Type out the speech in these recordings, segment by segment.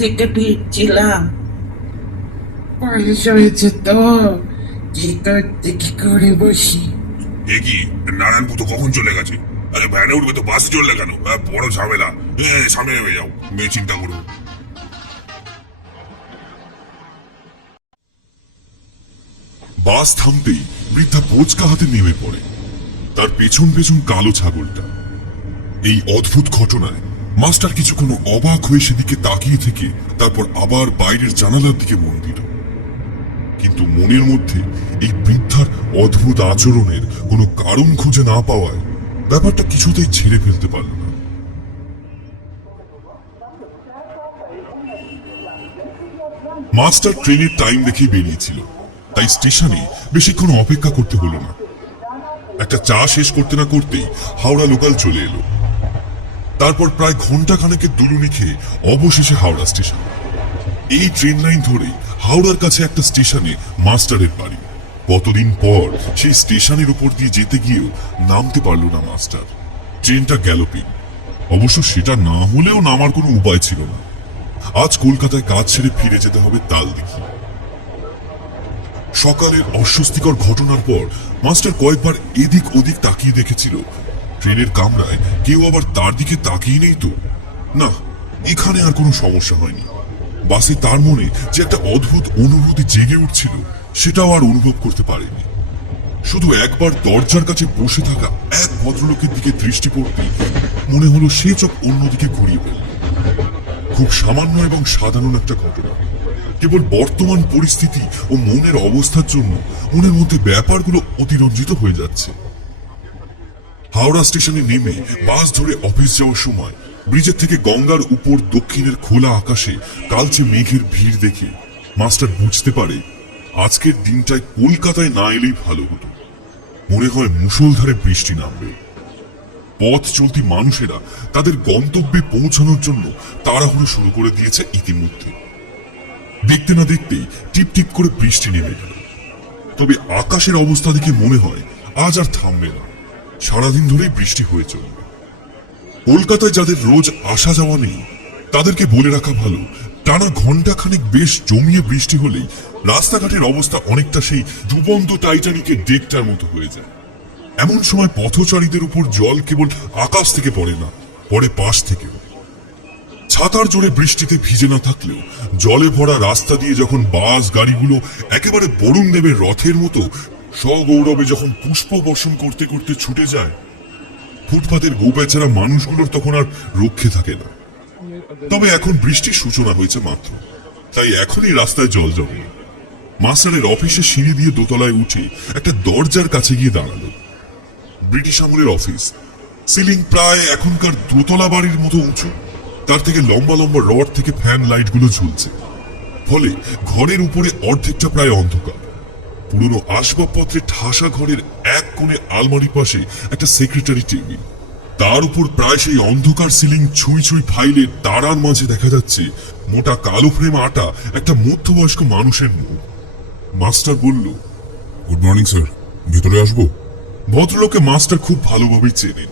থেকে ফিরছিলাম। বয়স হয়েছে তো, কি করতে কি করে বসি। কি নারায়ণপুর তো কখন চলে গেছে? আরে ভ্যানে উঠবে তো বাসে চললে কেন? বড় ঝামেলা। সামনে নেমে যাও, মেয়ে চিন্তা করবো। বাস থামতেই বৃদ্ধা বোচকা হাতে নেমে পড়ে। তার পেছন পেছন কালো ছাগলটা। এই অদ্ভুত ঘটনায় মাস্টার কিছুক্ষণ অবাক হয়ে সেদিকে তাকিয়ে থেকে তারপর আবার বাইরের জানালার দিকে মন দিল। কিন্তু মনের মধ্যে এই বৃদ্ধার অদ্ভুত আচরণের কোনো কারণ খুঁজে না পাওয়ায় ব্যাপারটা কিছুতেই ছেড়ে ফেলতে পারল না। মাস্টার ট্রেনের টাইম দেখে বেরিয়েছিল, তাই স্টেশনে বেশিক্ষণ অপেক্ষা করতে হলো না। একটা চা শেষ করতে না করতেই হাওড়া লোকাল চলে এলো। তারপর প্রায় ঘন্টা খানেকের দুলুনি খেয়ে অবশেষে হাওড়া স্টেশন। এই ট্রেন লাইন ধরে হাওড়ার কাছে একটা স্টেশনে মাস্টারের বাড়ি। কতদিন পর সেই স্টেশনের উপর দিয়ে যেতে গিয়েও নামতে পারল না মাস্টার। ট্রেনটা গ্যালোপিং। অবশ্য সেটা না হলেও নামার কোনো উপায় ছিল না। আজ কলকাতায় কাজ ছেড়ে ফিরে যেতে হবে তালদিঘি। সকালের অস্বস্তিকর ঘটনার পর মাস্টার কয়েকবার এদিক ওদিক তাকিয়ে দেখেছিল ট্রেনের কামরায় কেউ আবার তার দিকে তাকিয়ে নেই তো। না, এখানে আর কোনো সমস্যা হয়নি। বাসে তার মনে যে একটা অদ্ভুত অনুভূতি জেগে উঠছিল সেটাও আর অনুভব করতে পারেনি। শুধু একবার দরজার কাছে বসে থাকা এক ভদ্রলোকের দিকে দৃষ্টি পড়তেই মনে হলো সে চোখ অন্যদিকে ঘুরিয়ে ফেলল। খুব সামান্য এবং সাধারণ একটা ঘটনা, কেবল বর্তমান পরিস্থিতি ও মনের অবস্থার জন্য মনের মধ্যে ব্যাপারগুলো অতিরঞ্জিত হয়ে যাচ্ছে। হাওড়া স্টেশনে নেমে বাস ধরে অফিস যাওয়ার সময় ব্রিজের থেকে গঙ্গার উপর দক্ষিণের খোলা আকাশে কালচে মেঘের ভিড় দেখে মাস্টার বুঝতে পারে আজকের দিনটায় কলকাতায় না এলেই ভালো হতো। মনে হয় মুষলধারে বৃষ্টি নামবে। পথ চলতি মানুষেরা তাদের গন্তব্যে পৌঁছানোর জন্য তাড়াহুড়ো শুরু করে দিয়েছে ইতিমধ্যে। দেখতে না দেখতেই টিপ টিপ করে বৃষ্টি নেমে গেল। তবে আকাশের অবস্থা দেখে মনে হয় আজ আর থামবে না, সারাদিন ধরেই বৃষ্টি হয়ে চলবে। কলকাতায় যাদের রোজ আসা যাওয়া নেই তাদেরকে বলে রাখা ভালো, টানা ঘন্টা খানেক বেশ জমিয়ে বৃষ্টি হলেই রাস্তাঘাটের অবস্থা অনেকটা সেই ডুবন্ত টাইটানিকের ডেকটার মতো হয়ে যায়। এমন সময় পথচারীদের উপর জল কেবল আকাশ থেকে পড়ে না, পড়ে পাশ থেকেও। ছাতার জোরে বৃষ্টিতে ভিজে না থাকলেও জলে ভরা রাস্তা দিয়ে যখন বাস গাড়িগুলো একেবারে বরুণ দেবের রথের মতো সগৌরবে যখন পুষ্প বর্ষণ করতে করতে ছুটে যায়, ফুটপাতের গোবেচারা মানুষগুলোর তখন আর রক্ষে থাকে না। তবে এখন বৃষ্টির সূচনা হয়েছে মাত্র, তাই এখনই রাস্তায় জল জমে। মাস্টারের অফিসে সিঁড়ি দিয়ে দোতলায় উঠে একটা দরজার কাছে গিয়ে দাঁড়ালো। ব্রিটিশ আমলের অফিস, সিলিং প্রায় এখনকার দোতলা বাড়ির মতো উঁচু। তার থেকে লম্বা লম্বা রড থেকে ফ্যান লাইটগুলো ঝুলছে, ফলে ঘরের উপরে অর্ধেকটা প্রায় অন্ধকার। পুরনো আসবাবপত্রে ঠাসা ঘরের এক কোণে আলমারির পাশে একটা সেক্রেটারি টেবিল, তার উপর প্রায় সেই অন্ধকার সিলিং ছুঁই ছুঁই ফাইলের তারার মাঝে দেখা যাচ্ছে মোটা কালো ফ্রেম আটা একটা মধ্যবয়স্ক মানুষের মুখ। মাস্টার বলল, গুড মর্নিং স্যার, ভেতরে আসবো? ভদ্রলোককে মাস্টার খুব ভালোভাবেই চেনেন।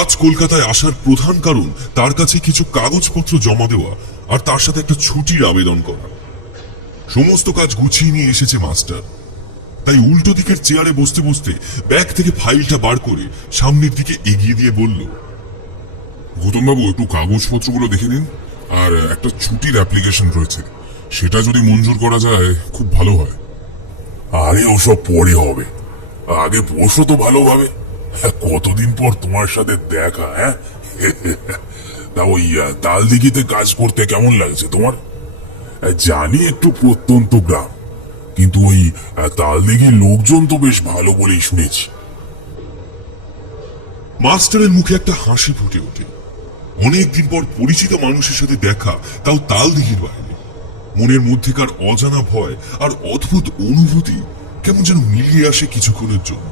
আজ কলকাতায় আসার প্রধান কারণ তার কাছে কিছু কাগজপত্র জমা দেওয়া আর তার সাথে একটা ছুটির আবেদন করা। সমস্ত কাজ গুছিয়ে নিয়ে এসেছে মাস্টার, তাই উল্টো দিকের চেয়ারে বসতে বসতে ব্যাগ থেকে ফাইলটা বার করে সামনের দিকে এগিয়ে দিয়ে বলল, গৌতম বাবু, একটু কাগজপত্রগুলো দেখে নিন, আর একটা ছুটির অ্যাপ্লিকেশন রয়েছে, সেটা যদি মঞ্জুর করা যায় খুব ভালো হয়। আরে ওসব পরে হবে, আগে বসো তো ভালোভাবে। কতদিন পর তোমার সাথে দেখা। তা ওই তালদিঘিতে কাজ করতে কেমন লাগছে তোমার? জানি একটু প্রত্যন্ত গ্রাম, কিন্তু ওই তালদিঘির লোকজন তো বেশ ভালো বলেই শুনেছি। মাস্টারের মুখে একটা হাসি ফুটে ওঠে। অনেকদিন পর পরিচিত মানুষের সাথে দেখা, তাও তালদিঘির বাইরে। মনের মধ্যেকার অজানা ভয় আর অদ্ভুত অনুভূতি কেমন যেন মিলিয়ে আসে কিছুক্ষণের জন্য।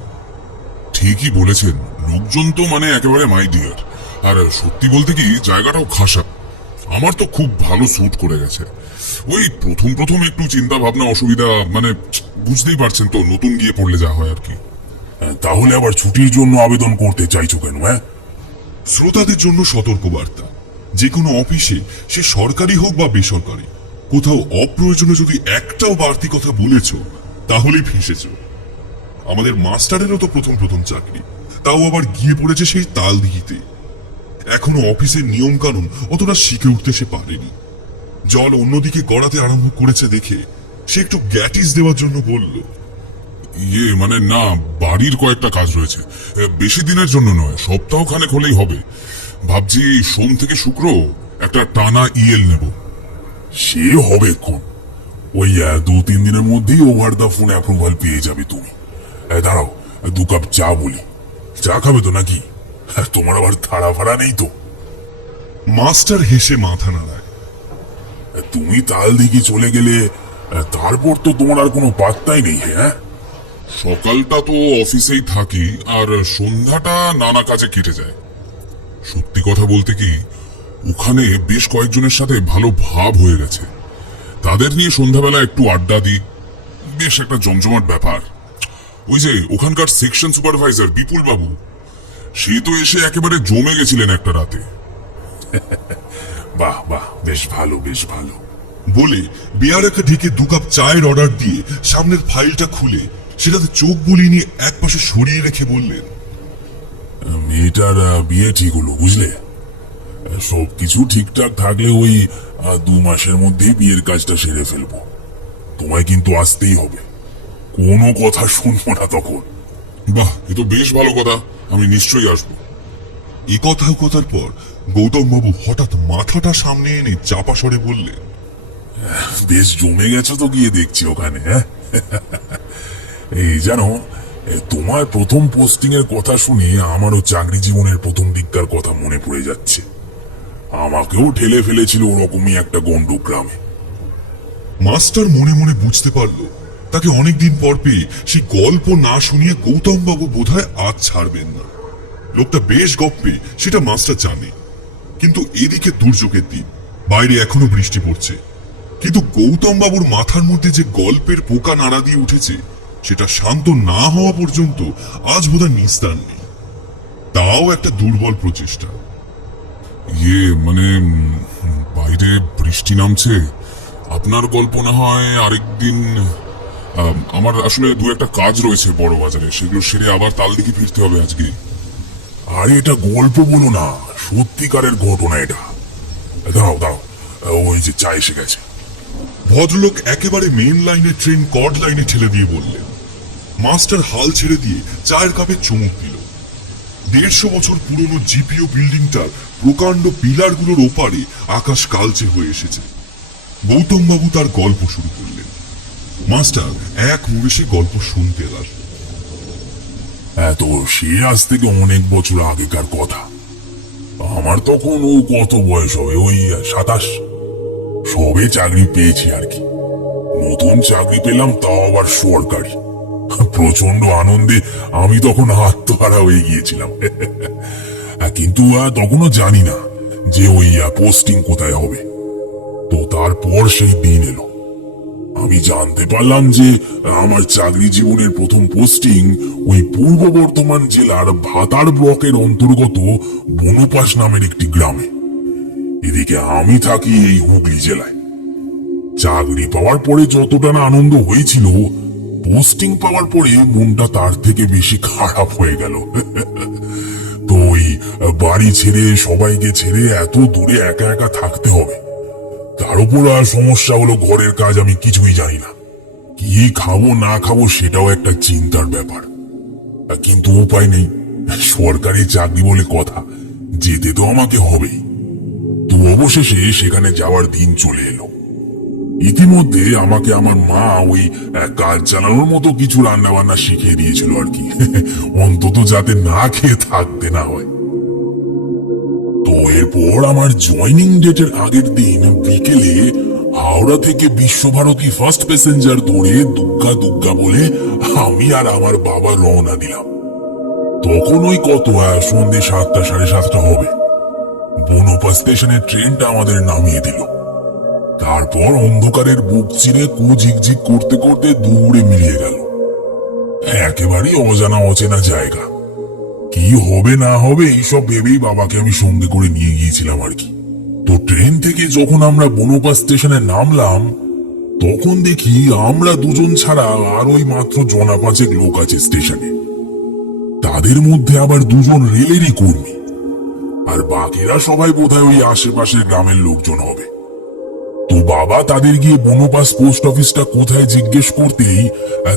ঠিকই বলেছেন, লোকজন তো মানে একেবারে মাই ডিয়ার। আর সত্যি বলতে কি, জায়গাটাও খাসা। আমার তো খুব ভালো স্যুট করে গেছে। ওই প্রথম প্রথম একটু চিন্তা ভাবনা অসুবিধা, মানে বুঝতেই পারছেন তো, নতুন গিয়ে পড়লে যা হয় আর কি। তাহলে আবার ছুটির জন্য আবেদন করতে চাইছো কেন? শ্রোতাদের জন্য সতর্কবার্তা, যে কোনো অফিসে, সে সরকারি হোক বা বেসরকারি, কোথাও অপ্রয়োজনে যদি একটাও বাড়তি কথা বলেছ, তাহলেই ফেঁসেছ। আমাদের মাস্টারেরও তো প্রথম প্রথম চাকরি, তাও আবার গিয়ে পড়েছে সেই তালদিঘিতে। এখনো অফিসের নিয়ম কানুন অতটা শিখে উঠতে সে পারেনি। জল অন্যদিকে গড়াতে আরম্ভ করেছে দেখে সে একটু গ্যাটিস দেওয়ার জন্য বলল, মানে না, বাড়ির কয়েকটা কাজ রয়েছে, বেশি দিনের জন্য নয়, সপ্তাহখানেক হলেই হবে। ভাবছি সোম থেকে শুক্র একটা টানা ইএল নেব। সে হবে কোন, ওই 2-3 দিনের মধ্যেই ওভার দ্য ফোন অ্যাপ্রুভাল পেয়ে যাবে তুমি। দাঁড়াও, 2 কাপ চা বলি। চা খাবে তো নাকি? তোমার আবার থাড়া ফাড়া নেই তো? মাস্টার হেসে মাথা নাড়ায়। তুমি তাল দিঘি চলে গেলে তারপর তো তোমার আর কোনো পাত্তাই নেই। হ্যাঁ, সকালটা তো অফিসেই থাকি, আর সন্ধ্যাটা নানা কাজে কেটে যায়। সত্যি কথা বলতে কি, ওখানে বেশ কয়েকজনের সাথে ভালো ভাব হয়ে গেছে। তাদের নিয়ে সন্ধ্যাবেলা একটু আড্ডা দিই, বেশ একটা জমজমাট ব্যাপার। ওই যে ওখানকার সেকশন সুপারভাইজার বিপুল বাবু, সে তো এসে একেবারে জমে গেছিলেন একটা রাতে। বাহ বাহ, বেশ ভালো বেশ ভালো। বলে বেয়ারাকে ঢেকে 2 কাপ চায়ের অর্ডার দিয়ে সামনের ফাইলটা খুলে সেটাতে চোখ বুলিয়ে নিয়ে একপাশে সরিয়ে রেখে বললেন, মেয়েটার বিয়ে ঠিক হলো, বুঝলে? সবকিছু ঠিকঠাক থাকলে ওই 2 মাসের মধ্যেই বিয়ের কাজটা সেরে ফেলবো। তোমায় কিন্তু আসতেই হবে, কোনো কথা শুনবো না তখন। বাহ, এ তো বেশ ভালো কথা, আমি নিশ্চয়ই আসবো। এ কথার পর গৌতম বাবু হঠাৎ মাথাটা সামনে এনে চাপা স্বরে বললেন, বেশ জমে গেছে তো গিয়ে দেখছি ওখানে। হ্যাঁ, এই জানো, তোমার প্রথম পোস্টিং এর কথা শুনে আমারও চাকরি জীবনের প্রথম দিককার কথা মনে পড়ে যাচ্ছে। আমাকেও ঠেলে ফেলেছিল ওরকমই একটা গন্ড গ্রামে। মাস্টার মনে মনে বুঝতে পারলো তাকে অনেকদিন পর পেয়ে সেই গল্প না শুনিয়ে গৌতম বাবু বোধহয় আজ ছাড়বেন না। লোকটা বেশ গপ্পে, সেটা মাস্টার জানে। কিন্তু এদিকে দুর্যোগের দিন, বাইরে এখনো বৃষ্টি পড়ছে, কিন্তু গৌতম বাবুর মাথার মধ্যে যে গল্পের পোকা নাড়া দিয়ে উঠেছে, সেটা শান্ত না হওয়া পর্যন্ত আজ বোধহয় নিস্তার নেই। তাও একটা দুর্বল প্রচেষ্টা। মানে বাইরে বৃষ্টি নামছে, আপনার গল্প না হয় আরেকদিন। আমার আসলে 2-1টা কাজ রয়েছে বড় বাজারে, সেগুলো সেরে আবার তালদিঘি ফিরতে হবে আজকে। আরে এটা গল্প বলো না, সত্যিকারের ঘটনা এটা। দাঁড়াও দাঁড়াও, ওই যে চা এসে গেছে। ভদ্রলোক একেবারে মেন লাইনে ট্রেন কর্ড লাইনে ঠেলে দিয়ে বললেন। মাস্টার হাল ছেড়ে দিয়ে চায়ের কাপে চুমুক দিল। 150 বছর পুরনো জিপিও বিল্ডিংটার প্রকাণ্ড পিলারগুলোর ওপারে আকাশ কালচে হয়ে এসেছে। গৌতম বাবু তার গল্প শুরু করলেন। মাস্টার এক মুখে গল্প শুনতে লাগলেন। তো সে আজ থেকে অনেক বছর আগেকার কথা। আমার তখন ও কত বয়স হবে, ওই 27। সবে চাকরি পেয়েছি আর কি। নতুন চাকরি পেলাম, তাও আবার সরকারি। প্রচন্ড আনন্দে আমি তখন আত্মহারা হয়ে গিয়েছিলাম। কিন্তু তখনও জানি না যে ওই পোস্টিং কোথায় হবে। তো তারপর সেই দিন এলো, আমি জানতে পারলাম যে আমার চাকরি জীবনের প্রথম পোস্টিং ওই পূর্ব বর্ধমান জেলার ভাতার ব্লকের অন্তর্গত বনপাস নামের একটি গ্রামে। এদিকে আমি থাকি এই হুগলি জেলায়। চাকরি পাওয়ার পরে যতটা না আনন্দ হয়েছিল, পোস্টিং পাওয়ার পরে মনটা তার থেকে বেশি খারাপ হয়ে গেল। তো ওই বাড়ি ছেড়ে, সবাইকে ছেড়ে এত দূরে একা একা থাকতে হবে। তার উপর আর সমস্যা হলো ঘরের কাজ আমি কিছুই জানি না। কি খাবো না খাবো সেটাও একটা চিন্তার ব্যাপার। কিন্তু উপায় নেই, সরকারি চাকরি বলে কথা, যেতে তো আমাকে হবেই। তো অবশেষে সেখানে যাওয়ার দিন চলে এলো। ইতিমধ্যে আমাকে আমার মা ওই কাজ চালানোর মতো কিছু রান্না বান্না শিখিয়ে দিয়েছিল আর কি, অন্তত যাতে না খেয়ে থাকতে না হয়। তো এরপর আমার জয়নিং ডেটের আগের দিন বিকেলে হাওড়া থেকে বিশ্বভারতী ফার্স্ট প্যাসেঞ্জার ধরে দুগ্গা দুগ্গা বলে আমি আর আমার বাবা রওনা দিলাম। তখন ওই কত সন্ধ্যে 7টা 7:30 হবে। বনপা স্টেশনের ট্রেনটা আমাদের নামিয়ে দিল। তারপর অন্ধকারের বুক চিরে কুঝিকঝিক করতে করতে দূরে মিলিয়ে গেল। একেবারেই অজানা অচেনা জায়গা। কি হবে না হবে এইসব ভেবেই বাবাকে আমি সঙ্গে করে নিয়ে গিয়েছিলাম আর কি। তো ট্রেন থেকে যখন আমরা বনপা স্টেশনে নামলাম তখন দেখি আমরা দুজন ছাড়া আর ওই মাত্র জনা পাঁচেক লোক আছে স্টেশনে। তাদের মধ্যে আবার দুজন রেলেরই কর্মী, আর বাকিরা সবাই বোধহয় ওই আশেপাশের গ্রামের লোকজন হবে। তো বাবা তাদের গিয়ে বনপাস পোস্ট অফিসটা কোথায় জিজ্ঞেস করতেই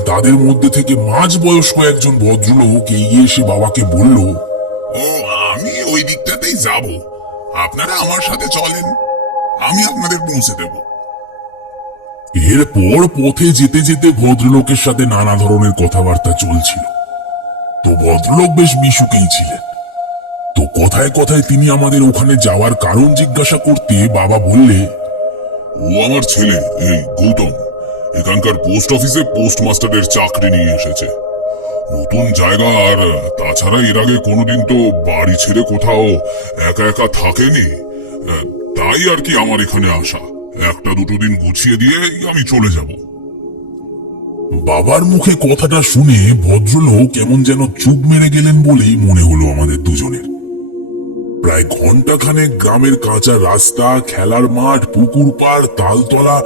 তাদের মধ্যে থেকে মাঝ বয়স্ক একজন ভদ্রলোক এগিয়ে এসে বাবাকে বলল, ও আমি ওই দিকটাতেই যাব, আপনারা আমার সাথে চলেন, আমি আপনাদের পৌঁছে দেব। এরপর পথে যেতে যেতে ভদ্রলোকের সাথে নানা ধরনের কথাবার্তা চলছিল। তো ভদ্রলোক বেশ মিশুকেই ছিলেন। তো কথায় কথায় তিনি আমাদের ওখানে যাওয়ার কারণ জিজ্ঞাসা করতে বাবা বললে, ও আমার ছেলে, এই গৌতম, এখানকার পোস্ট অফিসে পোস্টমাস্টারের চাকরি নিয়ে এসেছে। নতুন জায়গা, আর তাছাড়া এর আগে কোনোদিন তো বাড়ি ছেড়ে কোথাও একা একা থাকেনি, তাই আর কি আমার এখানে আসা। একটা দুটো দিন গুছিয়ে দিয়ে আমি চলে যাব। বাবার মুখে কথাটা শুনে ভদ্রলোক কেমন যেন চুপ মেরে গেলেন বলেই মনে হলো আমাদের দুজনের। প্রায় ঘন্টাখানেক গ্রামের কাঁচা রাস্তা, খেলার মাঠ, পুকুর পাড়, তালতলা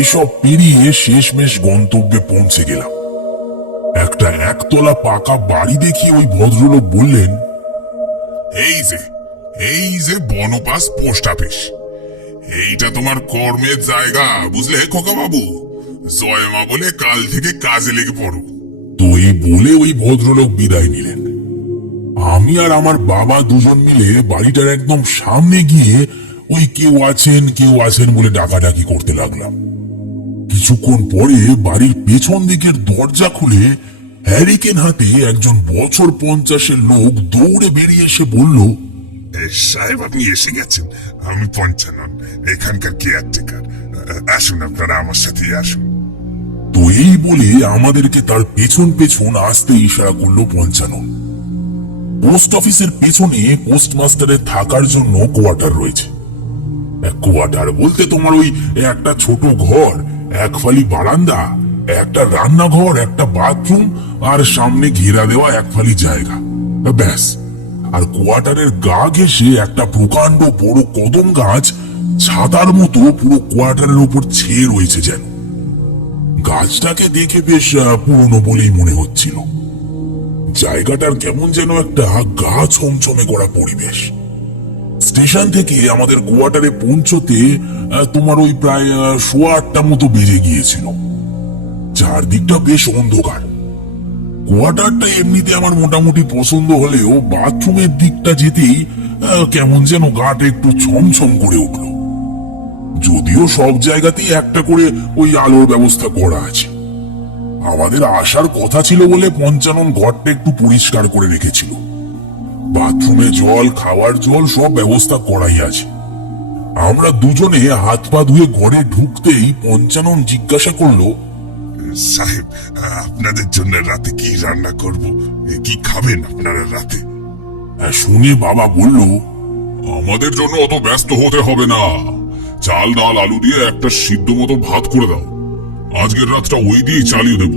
এসব পেরিয়ে শেষমেশ গন্তব্যে পৌঁছে গেলাম। একটা একতলা পাকা বাড়ি দেখি ওই ভদ্রলোক বললেন, এই যে বনপাস পোস্ট অফিস, এইটা তোমার কর্মের জায়গা, বুঝলে খোকা বাবু? জয় মা বলে কাল থেকে কাজে লেগে পড়ো। তো এই বলে ওই ভদ্রলোক বিদায় নিলেন। আমি আর আমার বাবা দুজন মিলে বাড়িটার একদম সামনে গিয়ে ওই কেউ আছেন বলে ডাকাডাকি করতে লাগলাম। কিছুক্ষণ পরে বাড়ির পেছন দিকের দরজা খুলে হ্যারিকেন হাতে একজন বছর 50-এর লোক দৌড়ে বেরিয়ে এসে বলল, সাহেব আপনি এসে গেছেন, আমি পঞ্চানন, এখানকার কেয়ারটেকার। আসুন, আপনারা আমার সাথে আসুন। তো এই বলে আমাদেরকে তার পেছন পেছন আসতে ইশারা করলো পঞ্চানন। পোস্ট অফিসের পেছনে পোস্টমাস্টারের থাকার জন্য কোয়ার্টার রয়েছে। কোয়ার্টার বলতে তোমার ওই একটা ছোট ঘর, এক ফালি বারান্দা, একটা রান্নাঘর, একটা বাথরুম, আর সামনে ঘেরা দেওয়া এক ফালি জায়গা, ব্যাস। আর কোয়ার্টারের গা ঘেঁষে একটা প্রকাণ্ড বড় কদম গাছ ছাতার মতো পুরো কোয়ার্টারের উপর ছেয়ে রয়েছে যেন। গাছটাকে দেখে বেশ পুরনো বলেই মনে হচ্ছিল। জায়গাটার কেমন যেন একটা গা ছমছমে করা পরিবেশ। স্টেশন থেকে আমাদের কোয়ার্টারে পৌঁছতে তোমার ওই প্রায় 8:15 মতো বেজে গিয়েছিল। চারদিকটা বেশ অন্ধকার। কোয়ার্টারটা এমনিতে আমার মোটামুটি পছন্দ হলেও বাথরুমের দিকটা যেতেই কেমন যেন গাটা একটু ছমছম করে উঠল। যদিও সব জায়গাতেই একটা করে ওই আলোর ব্যবস্থা করা আছে। আমাদের আসার কথা ছিল বলে পঞ্চানন ঘরটা একটু পরিষ্কার করে রেখেছিল। বাথরুমে জল, খাওয়ার জল সব ব্যবস্থা করাই আছে। আমরা দুজনে হাত পা ধুয়ে ঘরে ঢুকতেই পঞ্চানন জিজ্ঞাসা করলো, সাহেব আপনাদের জন্য রাতে কি রান্না করব, কি খাবেন আপনারা রাতে? শুনে বাবা বলল, আমাদের জন্য অত ব্যস্ত হতে হবে না, চাল ডাল আলু দিয়ে একটা সিদ্ধ মতো ভাত করে দাও, আজকের রাতটা ওই দিয়ে চালিয়ে দেব।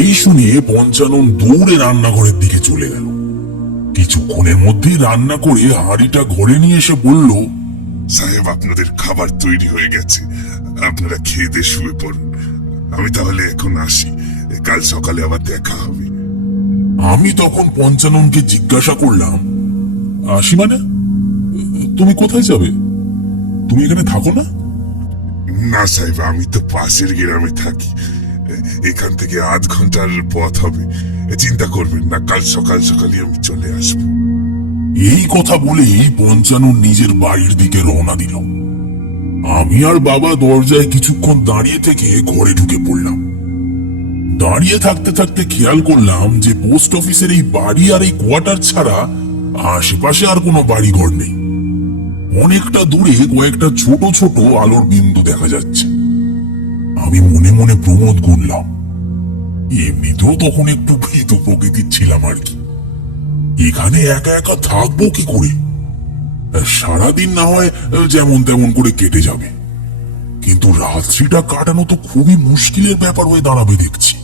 এই শুনে পঞ্চানন দৌড়ে রান্নাঘরের দিকে চলে গেল। কিছুক্ষণের মধ্যেই রান্না করে হাঁড়িটা ঘরে নিয়ে এসে বলল, সাহেব আপনাদের খাবার তৈরি হয়ে গেছে, আপনারা খেয়ে দিয়ে শুয়ে পড়ুন। আমি তাহলে এখন আসি, কাল সকালে আবার দেখা হবে। আমি তখন পঞ্চাননকে জিজ্ঞাসা করলাম, আসি মানে? তুমি কোথায় যাবে? তুমি এখানে থাকো না? না সাহেব, আমি তো পাশের গ্রামে থাকি, এখান থেকে 8 ঘন্টার পথ হবে। চিন্তা করবেন না, কাল সকালে আমি চলে আসব। এই কথা বলেই পঞ্চানন নিজের বাড়ির দিকে রওনা দিল। আমি আর বাবা দরজায় কিছুক্ষণ দাঁড়িয়ে থেকে ঘরে ঢুকে পড়লাম। দাঁড়িয়ে থাকতে থাকতে খেয়াল করলাম যে পোস্ট অফিসের এই বাড়ি আর এই কোয়ার্টার ছাড়া আশেপাশে আর কোনো বাড়ি ঘর নেই। অনেকটা দূরে কয়েকটা ছোট ছোট আলোর বিন্দু দেখা যাচ্ছে। আমি মনে মনে প্রমোদ গুনলাম, এমনিতেও তখন একটু ভীত প্রকৃতির ছিলাম আর কি। এখানে একা একা থাকবো কি করে? সারাদিন না হয় যেমন তেমন করে কেটে যাবে, কিন্তু রাত্রিটা কাটানো তো খুবই মুশকিলের ব্যাপার হয়ে দাঁড়াবে দেখছি।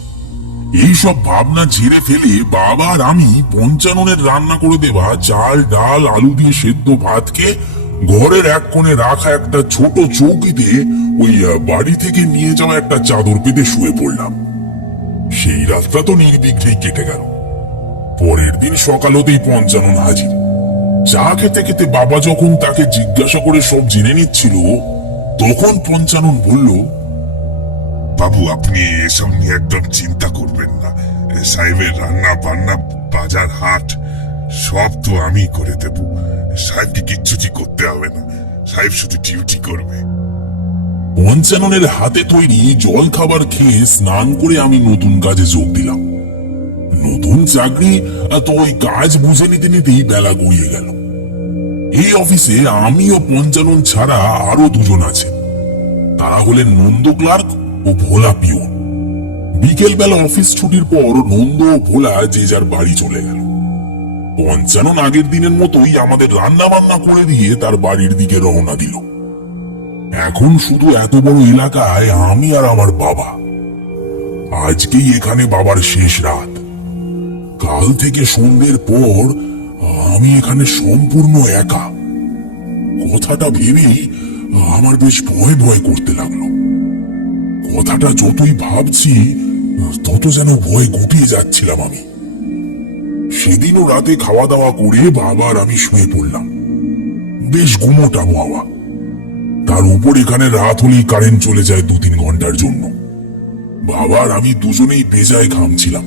এইসব ভাবনা ঝেড়ে ফেলে বাবা আর আমি পঞ্চাননের রান্না করে দেওয়া চাল ডাল আলু দিয়ে সেদ্ধ ভাত খেয়ে ঘরের এক কোণে রাখা একটা ছোট চৌকিতে ওই বাড়ি থেকে নিয়ে যাওয়া একটা চাদর পেতে শুয়ে পড়লাম। সেই রাতটা তো নির্বিঘ্নেই কেটে গেল। পরের দিন সকাল হতেই পঞ্চানন হাজির। চা খেতে খেতে বাবা যখন তাকে জিজ্ঞাসা করে সব জেনে নিচ্ছিল, তখন পঞ্চানন বলল, বাবু, আপনি এসব নিয়ে একদম চিন্তা করবেন না। সাহেবের রান্না বান্না, বাজার হাট সব তো আমি করে দেব। সাহেবকে কিচ্ছুটি করতে হবে না, সাহেব শুধু ডিউটি করবে। পঞ্চাননের হাতে তৈরি জল খাবার খেয়ে স্নান করে আমি নতুন কাজে যোগ দিলাম। নতুন চাকরি, তো ওই কাজ বুঝে নিতে নিতেই বেলা গড়িয়ে গেল। এই অফিসে আমি ও পঞ্চানন ছাড়া আরো দুজন আছেন। তারা হলেন নন্দ ক্লার্ক ও ভোলা পিওন। বিকেল বেলা অফিস ছুটির পর নন্দ ও ভোলা যে যার বাড়ি চলে গেল। পঞ্চানন আগের দিনের মতোই আমাদের রান্না বান্না করে দিয়ে তার বাড়ির দিকে রওনা দিল। এখন শুধু এত বড় এলাকায় আমি আর আমার বাবা। আজকেই এখানে বাবার শেষ রাত। কাল থেকে সন্ধ্যের পর আমি এখানে সম্পূর্ণ একা। কথাটা ভেবেই আমার বেশ ভয় ভয় করতে লাগলো। কথাটা যতই ভাবছি তত যেন ভয় গুটিয়ে যাচ্ছিলাম আমি। সেদিনও রাতে খাওয়া দাওয়া করে বাবা আর আমি শুয়ে পড়লাম। বেশ গুমোট আবহাওয়া, তার উপর এখানে রাত হলেই কারেন্ট চলে যায় 2-3 ঘন্টার জন্য। বাবা আর আমি দুজনেই বেজায় ঘামছিলাম।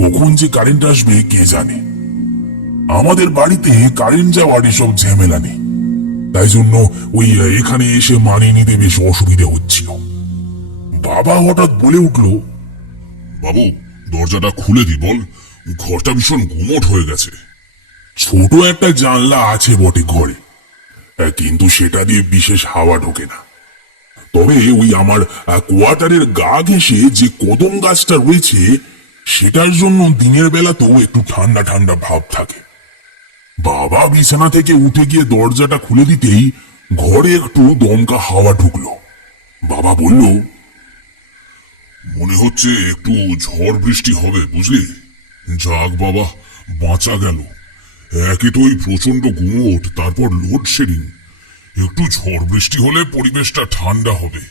কখন যে কারেন্ট আসবে কে জানে। আমাদের বাড়িতে কারেন্ট যাওয়ার এসব ঝামেলা নেই, তাই জন্য ওই এখানে এসে মানিয়ে নিতে বেশ অসুবিধে হচ্ছিল। বাবা হঠাৎ বলে উঠল, বাবু, দরজাটা খুলে দি বল, ঘরটা ভীষণ গুমোট হয়ে গেছে। ছোট একটা জানলা আছে বটে ঘরে, কিন্তু সেটা দিয়ে বিশেষ হাওয়া ঢোকে না। তবে ওই আমার কোয়ার্টারের গা ঘেঁষে যে কদম গাছটা রয়েছে, সেটার জন্য দিনের বেলাতেও একটু ঠান্ডা ঠান্ডা ভাব থাকে। বাবা বিছানা থেকে উঠে গিয়ে দরজাটা খুলে দিতেই ঘরে একটু দমকা হাওয়া ঢুকলো। বাবা বলল, মনে হচ্ছে একটু ঝড় বৃষ্টি হবে, বুঝলি? যাক বাবা, বাঁচা গেল। একে তো ওই প্রচন্ড গুমোট, তারপর লোডশেডিং। একটু ঝড় বৃষ্টি হলে পরিবেশটা ঠান্ডা হবে,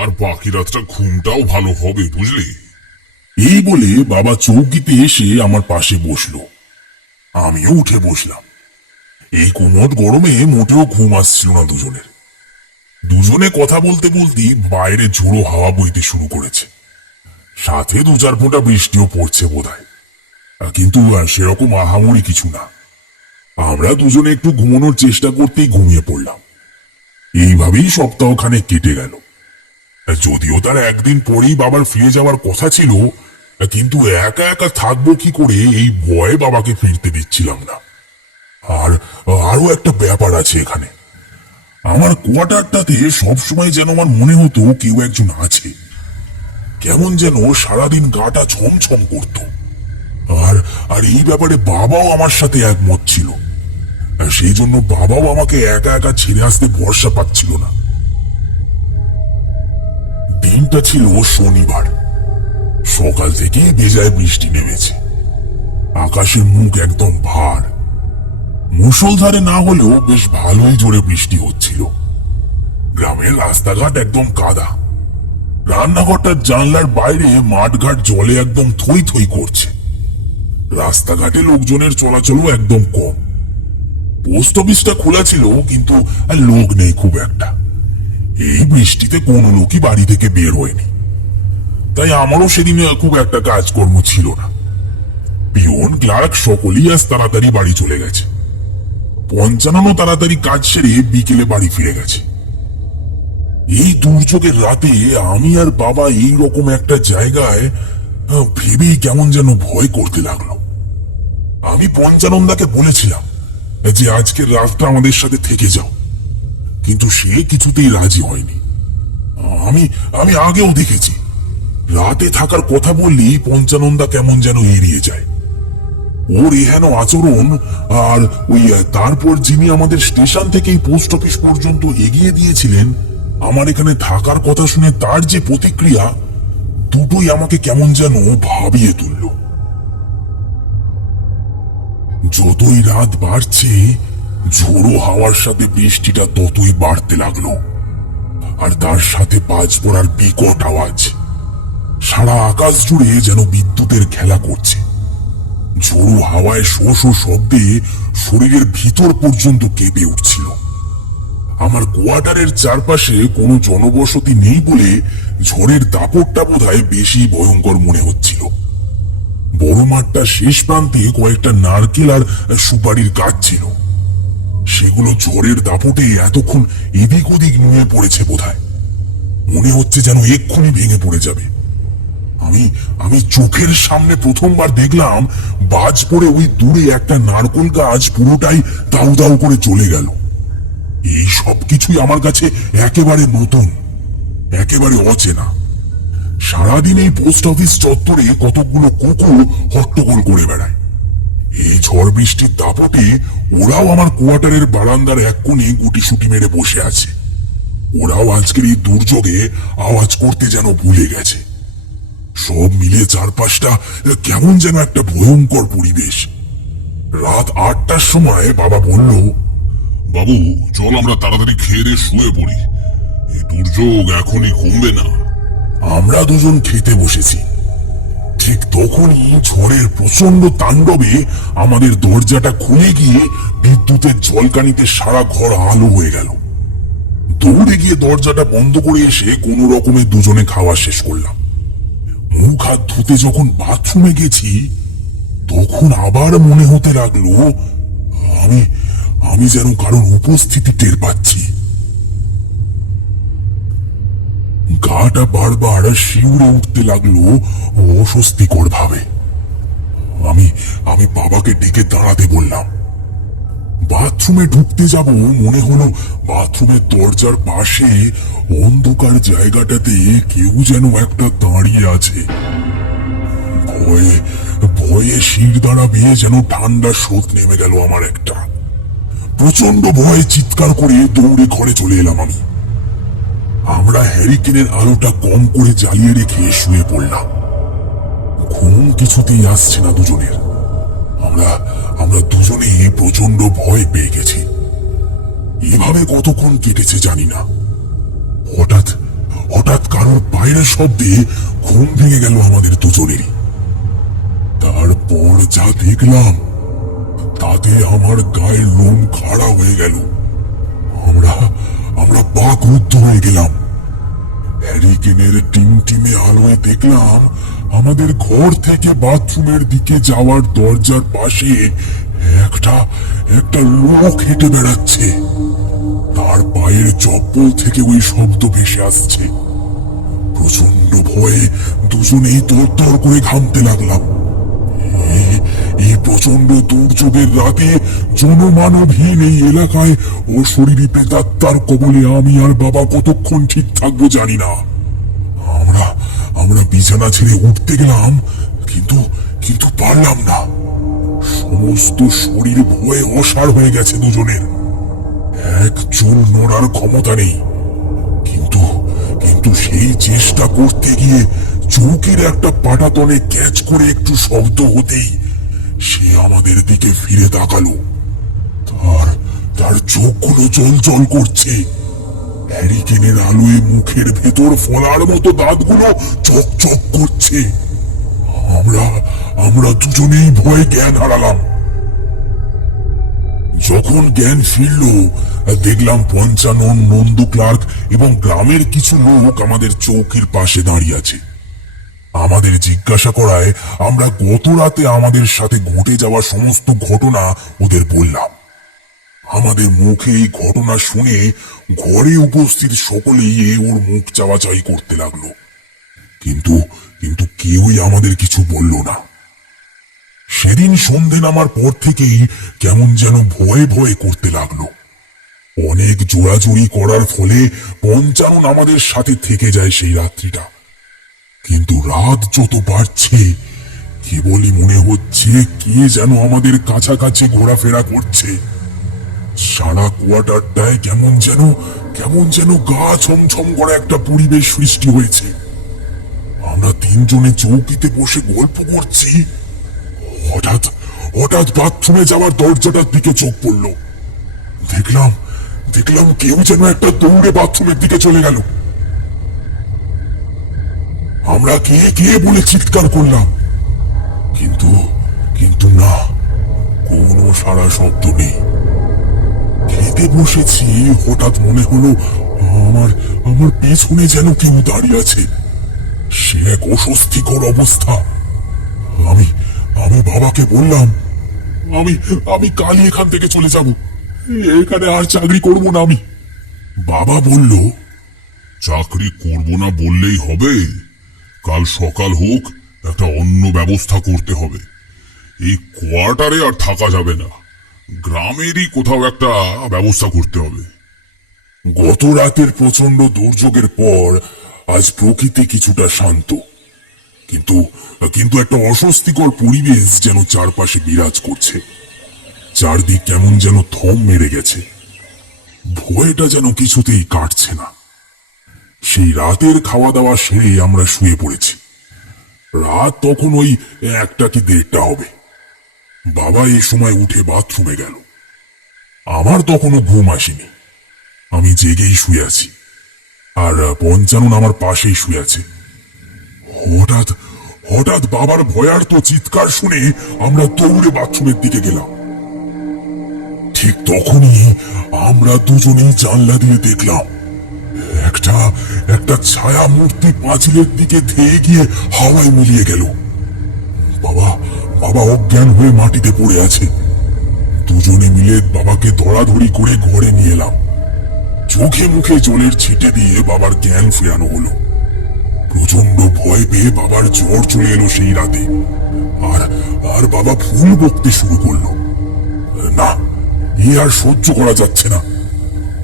আর বাকি রাতটা ঘুমটাও ভালো হবে, বুঝলি? এই বলে বাবা চৌকিতে এসে আমার পাশে বসলো। আমিও উঠে বসলাম। এই কোমট গরমে মোটেও ঘুম আসছিল না দুজনের। দুজনে কথা বলতে বলতেই বাইরে ঝোড়ো হাওয়া বইতে শুরু করেছে। সাথে 2-4 ফোঁটা বৃষ্টিও পড়ছে বোধহয়, কিন্তু সেরকম আহামরি কিছু না। আমরা দুজনে একটু ঘুমানোর চেষ্টা করতেই ঘুমিয়ে পড়লাম। এইভাবেই সপ্তাহখানেক কেটে গেল। যদিও তার একদিন পরেই বাবার ফিরে যাওয়ার কথা ছিল, কিন্তু একা একা থাকবো কি করে এই ভয়ে বাবাকে ফিরতে দিচ্ছিলাম না। আর আরো একটা ব্যাপার আছে এখানে। আমার কোয়ার্টারটাতে সবসময় যেন আমার মনে হতো কেউ একজন আছে। কেমন যেন সারাদিন গাটা ছমছম করত। আর আর এই ব্যাপারে বাবাও আমার সাথে একমত ছিল। সেই জন্য বাবাও আমাকে একা একা ছেড়ে আসতে ভরসা পাচ্ছিল না। দিনটা ছিল শনিবার। সকাল থেকে বেজায় বৃষ্টি নেমেছে। আকাশের মুখ একদম ভার। মুষলধারে না হলেও বেশ ভালোই জোরে বৃষ্টি হচ্ছিল। গ্রামের রাস্তাঘাট একদম কাদা। রান্নাঘরটার জানলার বাইরে মাঠঘাট জলে একদম থই থই করছে। রাস্তাঘাটে লোকজনের চলাচলও একদম কম। পোস্ট অফিসটা খোলা ছিল, কিন্তু লোক নেই খুব একটা। এই বৃষ্টিতে কোনো লোকই বাড়ি থেকে বের হয়নি, তাই আমারও সেদিন খুব একটা কাজকর্ম ছিল না। পিওন, ক্লার্ক সকলেই আজ তাড়াতাড়ি বাড়ি চলে গেছে। পঞ্চাননও তাড়াতাড়ি কাজ সেরে বিকেলে বাড়ি ফিরে গেছে। এই দুর্যোগের রাতে আমি আর বাবা এই রকম একটা জায়গায় ভেবেই কেমন যেন ভয় করতে লাগলো। আমি পঞ্চানন্দাকে বলেছিলাম যে আজকের রাতটা আমাদের সাথে থেকে যাও, কিন্তু সে কিছুতেই রাজি হয়নি। আমি আগেও দেখেছি, রাতে থাকার কথা বললেই পঞ্চানন্দা কেমন যেন এড়িয়ে যায়। ওর এহেন আচরণ, আর ওই তারপর যিনি আমাদের স্টেশন থেকে পোস্ট অফিস পর্যন্ত এগিয়ে দিয়েছিলেন আমার এখানে থাকার কথা শুনে তার যে প্রতিক্রিয়া, দুটোই আমাকে কেমন যেন ভাবিয়ে তুলল। যতই রাত বাড়ছে, ঝোড়ো হাওয়ার সাথে বৃষ্টিটা ততই বাড়তে লাগলো, আর তার সাথে বাজ পড়ার বিকট আওয়াজ। সারা আকাশ জুড়ে যেন বিদ্যুতের খেলা করছে। ঝোড়ো হাওয়ায় শো শো শব্দে শরীরের ভিতর পর্যন্ত কেঁপে উঠছিল। আমার কোয়ার্টারের চারপাশে কোনো জনবসতি নেই বলে ঝড়ের দাপটটা বোধহয় বেশি ভয়ঙ্কর মনে হচ্ছিল। বড় মাঠটা শেষ প্রান্তে কয়েকটা নারকেল আর সুপারির গাছ ছিল। সেগুলো ঝড়ের দাপটে এতক্ষণ এদিক ওদিক নুয়ে পড়েছে বোধহয়। মনে হচ্ছে যেন এক্ষুনি ভেঙে পড়ে যাবে। আমি চোখের সামনে প্রথমবার দেখলাম বাজ পড়ে ওই দূরে একটা নারকেল গাছ পুরোটাই দাউ দাউ করে চলে গেল। এই সব কিছুই আমার কাছে একেবারে নতুন, একেবারে অচেনা। সারাদিন এই পোস্ট অফিস চত্বরে কতগুলো কুকুর হট্টগোল করে বেড়ায়। এই ঝড় বৃষ্টির দাপটে ওরাও আমার কোয়ার্টারের বারান্দার এক কোণে গুটিসুটি মেরে বসে আছে। ওরাও আজকের এই দুর্যোগে আওয়াজ করতে যেন ভুলে গেছে। সব মিলে চারপাশটা কেমন যেন একটা ভয়ঙ্কর পরিবেশ। রাত 8টার সময় বাবা বলল, বাবু চল আমরা তাড়াতাড়ি খেয়ে দিয়ে শুয়ে পড়ি, এই দুর্যোগ এখনই কমবে না। আমরা দুজন খেতে বসেছি। ঠিক তখনই ঝড়ের প্রচন্ড তাণ্ডবে আমাদের দরজাটা খুলে গিয়ে বিদ্যুতের ঝলকানিতে সারা ঘর আলো হয়ে গেল। দৌড়ে গিয়ে দরজাটা বন্ধ করে এসে কোনো রকমে দুজনে খাওয়া শেষ করলাম। মুখ হাত ধুতে যখন বাথরুমে গেছি তখন আবার মনে হতে লাগলো আমি যেন কারোর উপস্থিতি টের পাচ্ছি। গাটা বারবার শিউরে উঠতে লাগলো অস্বস্তিকর ভাবে। আমি বাবাকে ডেকে দাঁড়াতে বললাম। বাথরুমে ঢুকতে যাব মনে হলো বাথরুমের দরজার পাশে অন্ধকার জায়গাটাতে কেউ যেন একটা দাঁড়িয়ে আছে। ভয়ে ভয়ে শির দাঁড়া বেয়ে যেন ঠান্ডা স্রোত নেমে গেল আমার একটা। প্রচন্ড ভয়ে চিৎকার করে দৌড়ে ঘরে চলে এলাম আমি। আমরা হ্যারিকেনের আলোটা কম করে জ্বালিয়ে রেখে শুয়ে পড়লাম। ঘুম কিছুতেই আসছে না দুজনের। আমরা দুজনে প্রচন্ড ভয় পেয়ে গেছি। এভাবে কতক্ষণ কেটেছে জানি না। হঠাৎ কারোর বাইরের শব্দে ঘুম ভেঙে গেল আমাদের দুজনেরই। তারপর যা দেখলাম তাতে আমার গায়ের লোম খাড়া হয়ে গেল। আমরা বাকরুদ্ধ হয়ে গেলাম। হ্যারিকেনের টিমটিমে আলোয় দেখলাম আমাদের ঘর থেকে বাথরুমের দিকে যাওয়ার দরজার পাশে একটা লোক হেঁটে বেড়াচ্ছে। তার পায়ের চপ্পল থেকে ওই শব্দ ভেসে আসছে। প্রচন্ড ভয়ে দুজনেই তরতর করে ঘামতে লাগলাম। এই প্রচন্ড দুর্যোগের রাতে জনমানবহীন এই এলাকায় অশরীরী প্রেতাত্মার কবলে আমি আর বাবা কতক্ষণ ঠিক থাকবো জানি না। আমরা বিছানা ছেড়ে উঠতে গেলাম, কিন্তু পারলাম না। সমস্ত শরীর ভয়ে অসাড় হয়ে গেছে দুজনের। এক চুল নড়ার ক্ষমতা নেই। কিন্তু সেই চেষ্টা করতে গিয়ে চৌকির একটা পাটাতনে ক্যাচ করে একটু শব্দ হতেই সে আমাদের দিকে ফিরে তাকালো। তার চোখগুলো জল করছে। হ্যারিকেনের আলোয় মুখের ভেতর ফলার মতো দাঁতগুলো চকচক করছে। আমরা দুজনেই ভয়ে জ্ঞান হারালাম। যখন জ্ঞান ফিরল দেখলাম পঞ্চানন, নন্দু ক্লার্ক এবং গ্রামের কিছু লোক আমাদের চৌকির পাশে দাঁড়িয়ে আছে। আমাদের জিজ্ঞাসা করায় আমরা গত রাতে আমাদের সাথে ঘটে যাওয়া সমস্ত ঘটনা ওদের বললাম। আমাদের মুখে এই ঘটনা শুনে ঘরে উপস্থিত সকলেই ওর মুখ চাওয়াচাই করতে লাগলো, কিন্তু কেউই আমাদের কিছু বলল না। সেদিন সন্ধে নামার পর থেকেই কেমন যেন ভয়ে ভয়ে করতে লাগলো। অনেক জোড়াজুড়ি করার ফলে পঞ্চানন আমাদের সাথে থেকে যায় সেই রাত্রিটা। কিন্তু রাত যত বাড়ছে কেবলই মনে হচ্ছে কে যেন আমাদের কাছাকাছি ঘোরাফেরা করছে। সারা কোয়ার্টারটায় কেমন যেন গা ছমছম করা একটা পরিবেশ সৃষ্টি হয়েছে। আমরা তিনজনে চৌকিতে বসে গল্প করছি। হঠাৎ বাথরুমে যাওয়ার দরজাটার দিকে চোখ পড়ল। দেখলাম দেখলাম কেউ যেন একটা দৌড়ে বাথরুমের দিকে চলে গেল। আমরা কে কে বলে চিৎকার করলাম, কিন্তু কিন্তু না, কোনো সারা শব্দ নেই। খেতে বসেছি, হঠাৎ মনে হলো আমার আমার পেছনে যেন কেউ দাঁড়িয়ে আছে। সে এক অস্বস্তিকর অবস্থা। আমি আমি বাবাকে বললাম, আমি আমি কালই এখান থেকে চলে যাব, এখানে আর চাকরি করব না আমি। বাবা বলল, চাকরি করব না বললেই হবে? কাল সকাল হোক, একটা অন্য ব্যবস্থা করতে হবে। এই কোয়ার্টারে আর থাকা যাবে না, গ্রামেরই কোথাও একটা ব্যবস্থা করতে হবে। গত রাতের প্রচন্ড দুর্যোগের পর আজ প্রকৃতি কিছুটা শান্ত, কিন্তু কিন্তু একটা অস্বস্তিকর পরিবেশ যেন চারপাশে বিরাজ করছে। চারদিক কেমন যেন থম মেরে গেছে, ভয়টা যেন কিছুতেই কাটছে না। সেই রাতের খাওয়া দাওয়া সেরে আমরা শুয়ে পড়েছি। রাত তখন ওই 1টা কি 1:30 হবে। বাবা এই সময় উঠে বাথরুমে গেল। আমার তখনও ঘুম আসেনি, আমি জেগেই শুয়ে আছি, আর পঞ্চানন আমার পাশেই শুয়ে আছে। হঠাৎ হঠাৎ বাবার ভয়ার্ত চিৎকার শুনে আমরা দৌড়ে বাথরুমের দিকে গেলাম। ঠিক তখনই আমরা দুজনেই জানলা দিয়ে দেখলাম একটা একটা ছায়া মূর্তি পাঁচিলের দিকে ধেয়ে গিয়ে হাওয়ায় মিলিয়ে গেল। বাবা বাবা অজ্ঞান হয়ে মাটিতে পড়ে আছে। দুজনে মিলে বাবাকে ধরাধরি করে ঘরে নিয়ে এলাম। চোখে মুখে জলের ছিটে দিয়ে বাবার জ্ঞান ফেরানো হলো। প্রচন্ড ভয় পেয়ে বাবার জ্বর চলে এলো সেই রাতে, আর আর বাবা ফুল বকতে শুরু করলো। না, এ আর সহ্য করা যাচ্ছে না।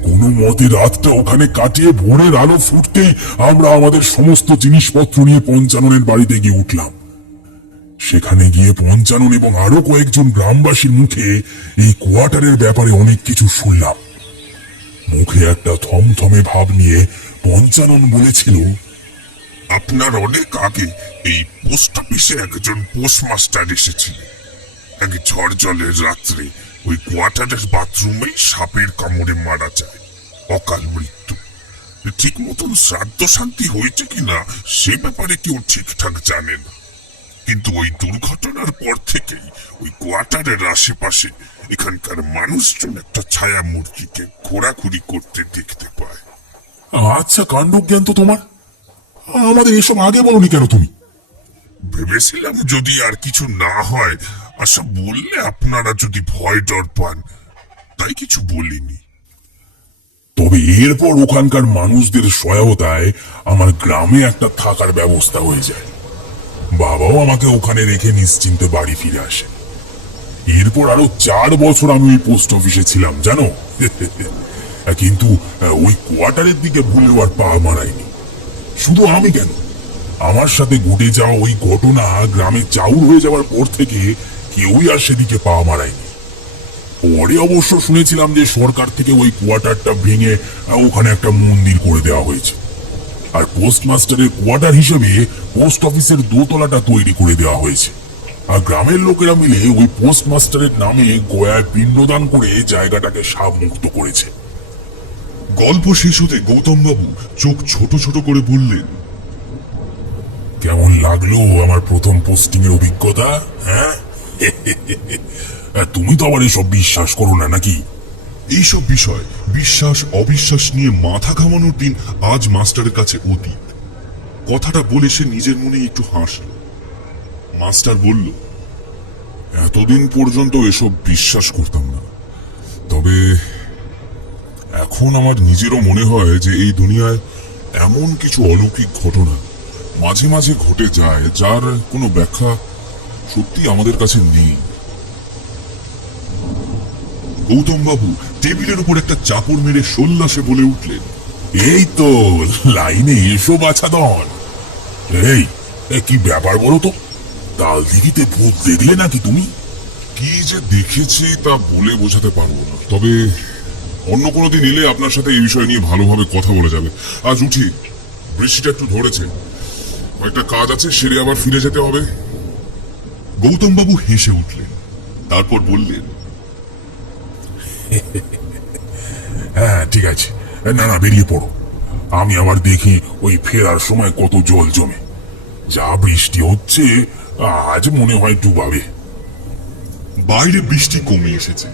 কোনো মতে রাতটা ওখানে কাটিয়ে ভোরের আলো ফুটতেই আমরা আমাদের সমস্ত জিনিসপত্র নিয়ে পঞ্চাননের বাড়িতে গিয়ে উঠলাম। সেখানে গিয়ে পঞ্চানন এবং আরো কয়েকজন গ্রামবাসীর মুখে এই কোয়ার্টারের ব্যাপারে অনেক কিছু শুনলাম। মুখে একটা থমথমে ভাব নিয়ে পঞ্চানন বলেছিল, আপনার অনেক আগে এই পোস্ট অফিসে একজন পোস্টমাস্টার এসেছিলেন। এক ঝড় জলের রাত্রে ওই কোয়ার্টারের বাথরুমেই সাপের কামড়ে মারা যায়, অকাল মৃত্যু। ঠিক মতন শ্রাদ্ধ শান্তি হয়েছে কিনা সে ব্যাপারে কেউ ঠিকঠাক জানে না, কিন্তু ওই দুর্ঘটনার পর থেকেই ওই কোয়ার্টারের আশেপাশে এখানকার মানুষজন একটা ছায়া মূর্তিকে ঘোরাঘুরি করতে দেখতে পায়। আচ্ছা, কাণ্ডজ্ঞান তো তোমার, আমাদের এসব আগে বলনি কেন তুমি? ভেবেছিলাম যদি আর কিছু না হয়, আশা বললে আপনারা যদি ভয় ডর পান, তাই কিছু বলিনি। তবে এরপর ওখানকার মানুষদের সহায়তায় আমার গ্রামে একটা থাকার ব্যবস্থা হয়ে যায়। বাবাও আমাকে ওখানে রেখে নিশ্চিন্তে বাড়ি ফিরে আসে। এরপর আরো 4 বছর আমি ওই পোস্ট অফিসে ছিলাম, জানো। কিন্তু ওই কোয়ার্টারের দিকে ভুলেও আর পা মারাইনি। শুধু আমি কেন, আমার সাথে ঘটে যাওয়া ওই ঘটনা গ্রামে চাউর হয়ে যাওয়ার পর থেকে কেউই আর সেদিকে পা মারায়নি। পরে অবশ্য শুনেছিলাম যে সরকার থেকে ওই কোয়ার্টারটা ভেঙে ওখানে একটা মন্দির করে দেওয়া হয়েছে, আর পোস্টমাস্টারের কোয়ার্টার হিসেবে পোস্ট অফিসের দোতলাটা তৈরি করে দেওয়া হয়েছে। আর গ্রামের লোকেরা মিলে ওই পোস্টমাস্টারের নামে গয়ায় পিণ্ডদান করে জায়গাটাকে সাপ মুক্ত করেছে। গল্প শেষ হতে গৌতম বাবু চোখ ছোট ছোট করে বললেন, কেমন লাগলো আমার প্রথম পোস্টিং এর অভিজ্ঞতা? হ্যাঁ, তুমি তো আবার এসব বিশ্বাস করো না নাকি? এইসব বিষয় বিশ্বাস অবিশ্বাস নিয়ে মাথা ঘামানোর দিন আজ মাস্টারের কাছে অতীত। কথাটা বলে সে নিজের মনে একটু হাসল। মাস্টার বলল, এতদিন পর্যন্ত এসব বিশ্বাস করতাম না, তবে এখন আমার নিজেরও মনে হয় যে এই দুনিয়ায় এমন কিছু অলৌকিক ঘটনা মাঝে মাঝে ঘটে যায় যার কোনো ব্যাখ্যা সত্যি আমাদের কাছে নেই। গৌতম বাবু টেবিলের উপর একটা চাপড় মেরে সোল্লাসে বলে উঠলেন, এই তো লাইনে এসো বাছাধন। এই কি ব্যাপার বলো তো, তালদিঘিতে ভূত দেখলে নাকি তুমি? কি যে দেখেছি তা বলে বোঝাতে পারবো না, তবে অন্য কোনো দিন এলে আপনার সাথে এই বিষয় নিয়ে ভালোভাবে কথা বলা যাবে। আজ উঠি, বৃষ্টিটা একটু ধরেছে, কয়েকটা কাজ আছে, সেরে আবার ফিরে যেতে হবে। গৌতম বাবু হেসে উঠলেন, তারপর বললেন, হ্যাঁ ঠিক আছে, না না বেরিয়ে পড়ো। আমি আবার দেখি ওই ফেরার সময় কত জল জমে। যা বৃষ্টি হচ্ছে, আজ মনে হয় ডুবাবে। বাইরে বৃষ্টি কমে এসেছে।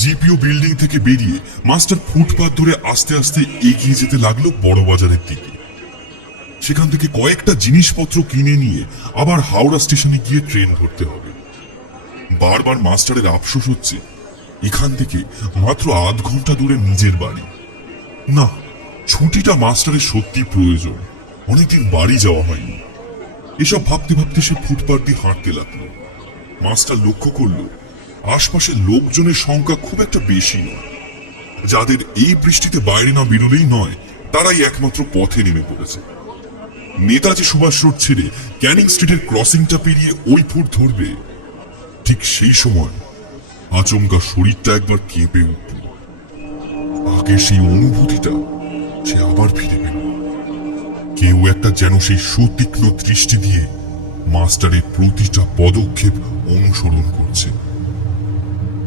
জিপিও বিল্ডিং থেকে বেরিয়ে মাস্টার ফুটপাত ধরে আস্তে আস্তে এগিয়ে যেতে লাগলো বড় বাজারের দিকে। সেখান থেকে কয়েকটা জিনিসপত্র কিনে নিয়ে আবার হাওড়া স্টেশনে গিয়ে ট্রেন ধরতে হবে। বারবার মাস্টারের আফসোস হচ্ছে এখান থেকে মাত্র আধ ঘন্টা দূরে নিজের বাড়ি। না, ছুটিটা মাস্টারের সত্যি প্রয়োজন। অনেকদিন বাড়ি যাওয়া হয়নি। এসব ভাবতে ভাবতে সে ফুটপাত দিয়ে হাঁটতে লাগলো। মাস্টার লক্ষ্য করলো আশপাশের লোকজনের সংখ্যা খুব একটা বেশি নয়। যাদের এই বৃষ্টিতে বাইরে না বেরোলেই নয়, তারাই একমাত্র পথে নেমে পড়েছে। নেতাজি সুভাষ রোড ছেড়ে ক্যানিং স্ট্রিটের ক্রসিংটা পেরিয়ে ওই ফুট ধরবে, ঠিক সেই সময় আচমকা শরীরটা একবার কেঁপে উঠল। আগের সেই অনুভূতিটা সে আবার ফিরে পেল। কেউ একটা যেন সেই সুতীক্ষ্ণ দৃষ্টি দিয়ে মাস্টারের প্রতিটা পদক্ষেপ অনুসরণ করছে।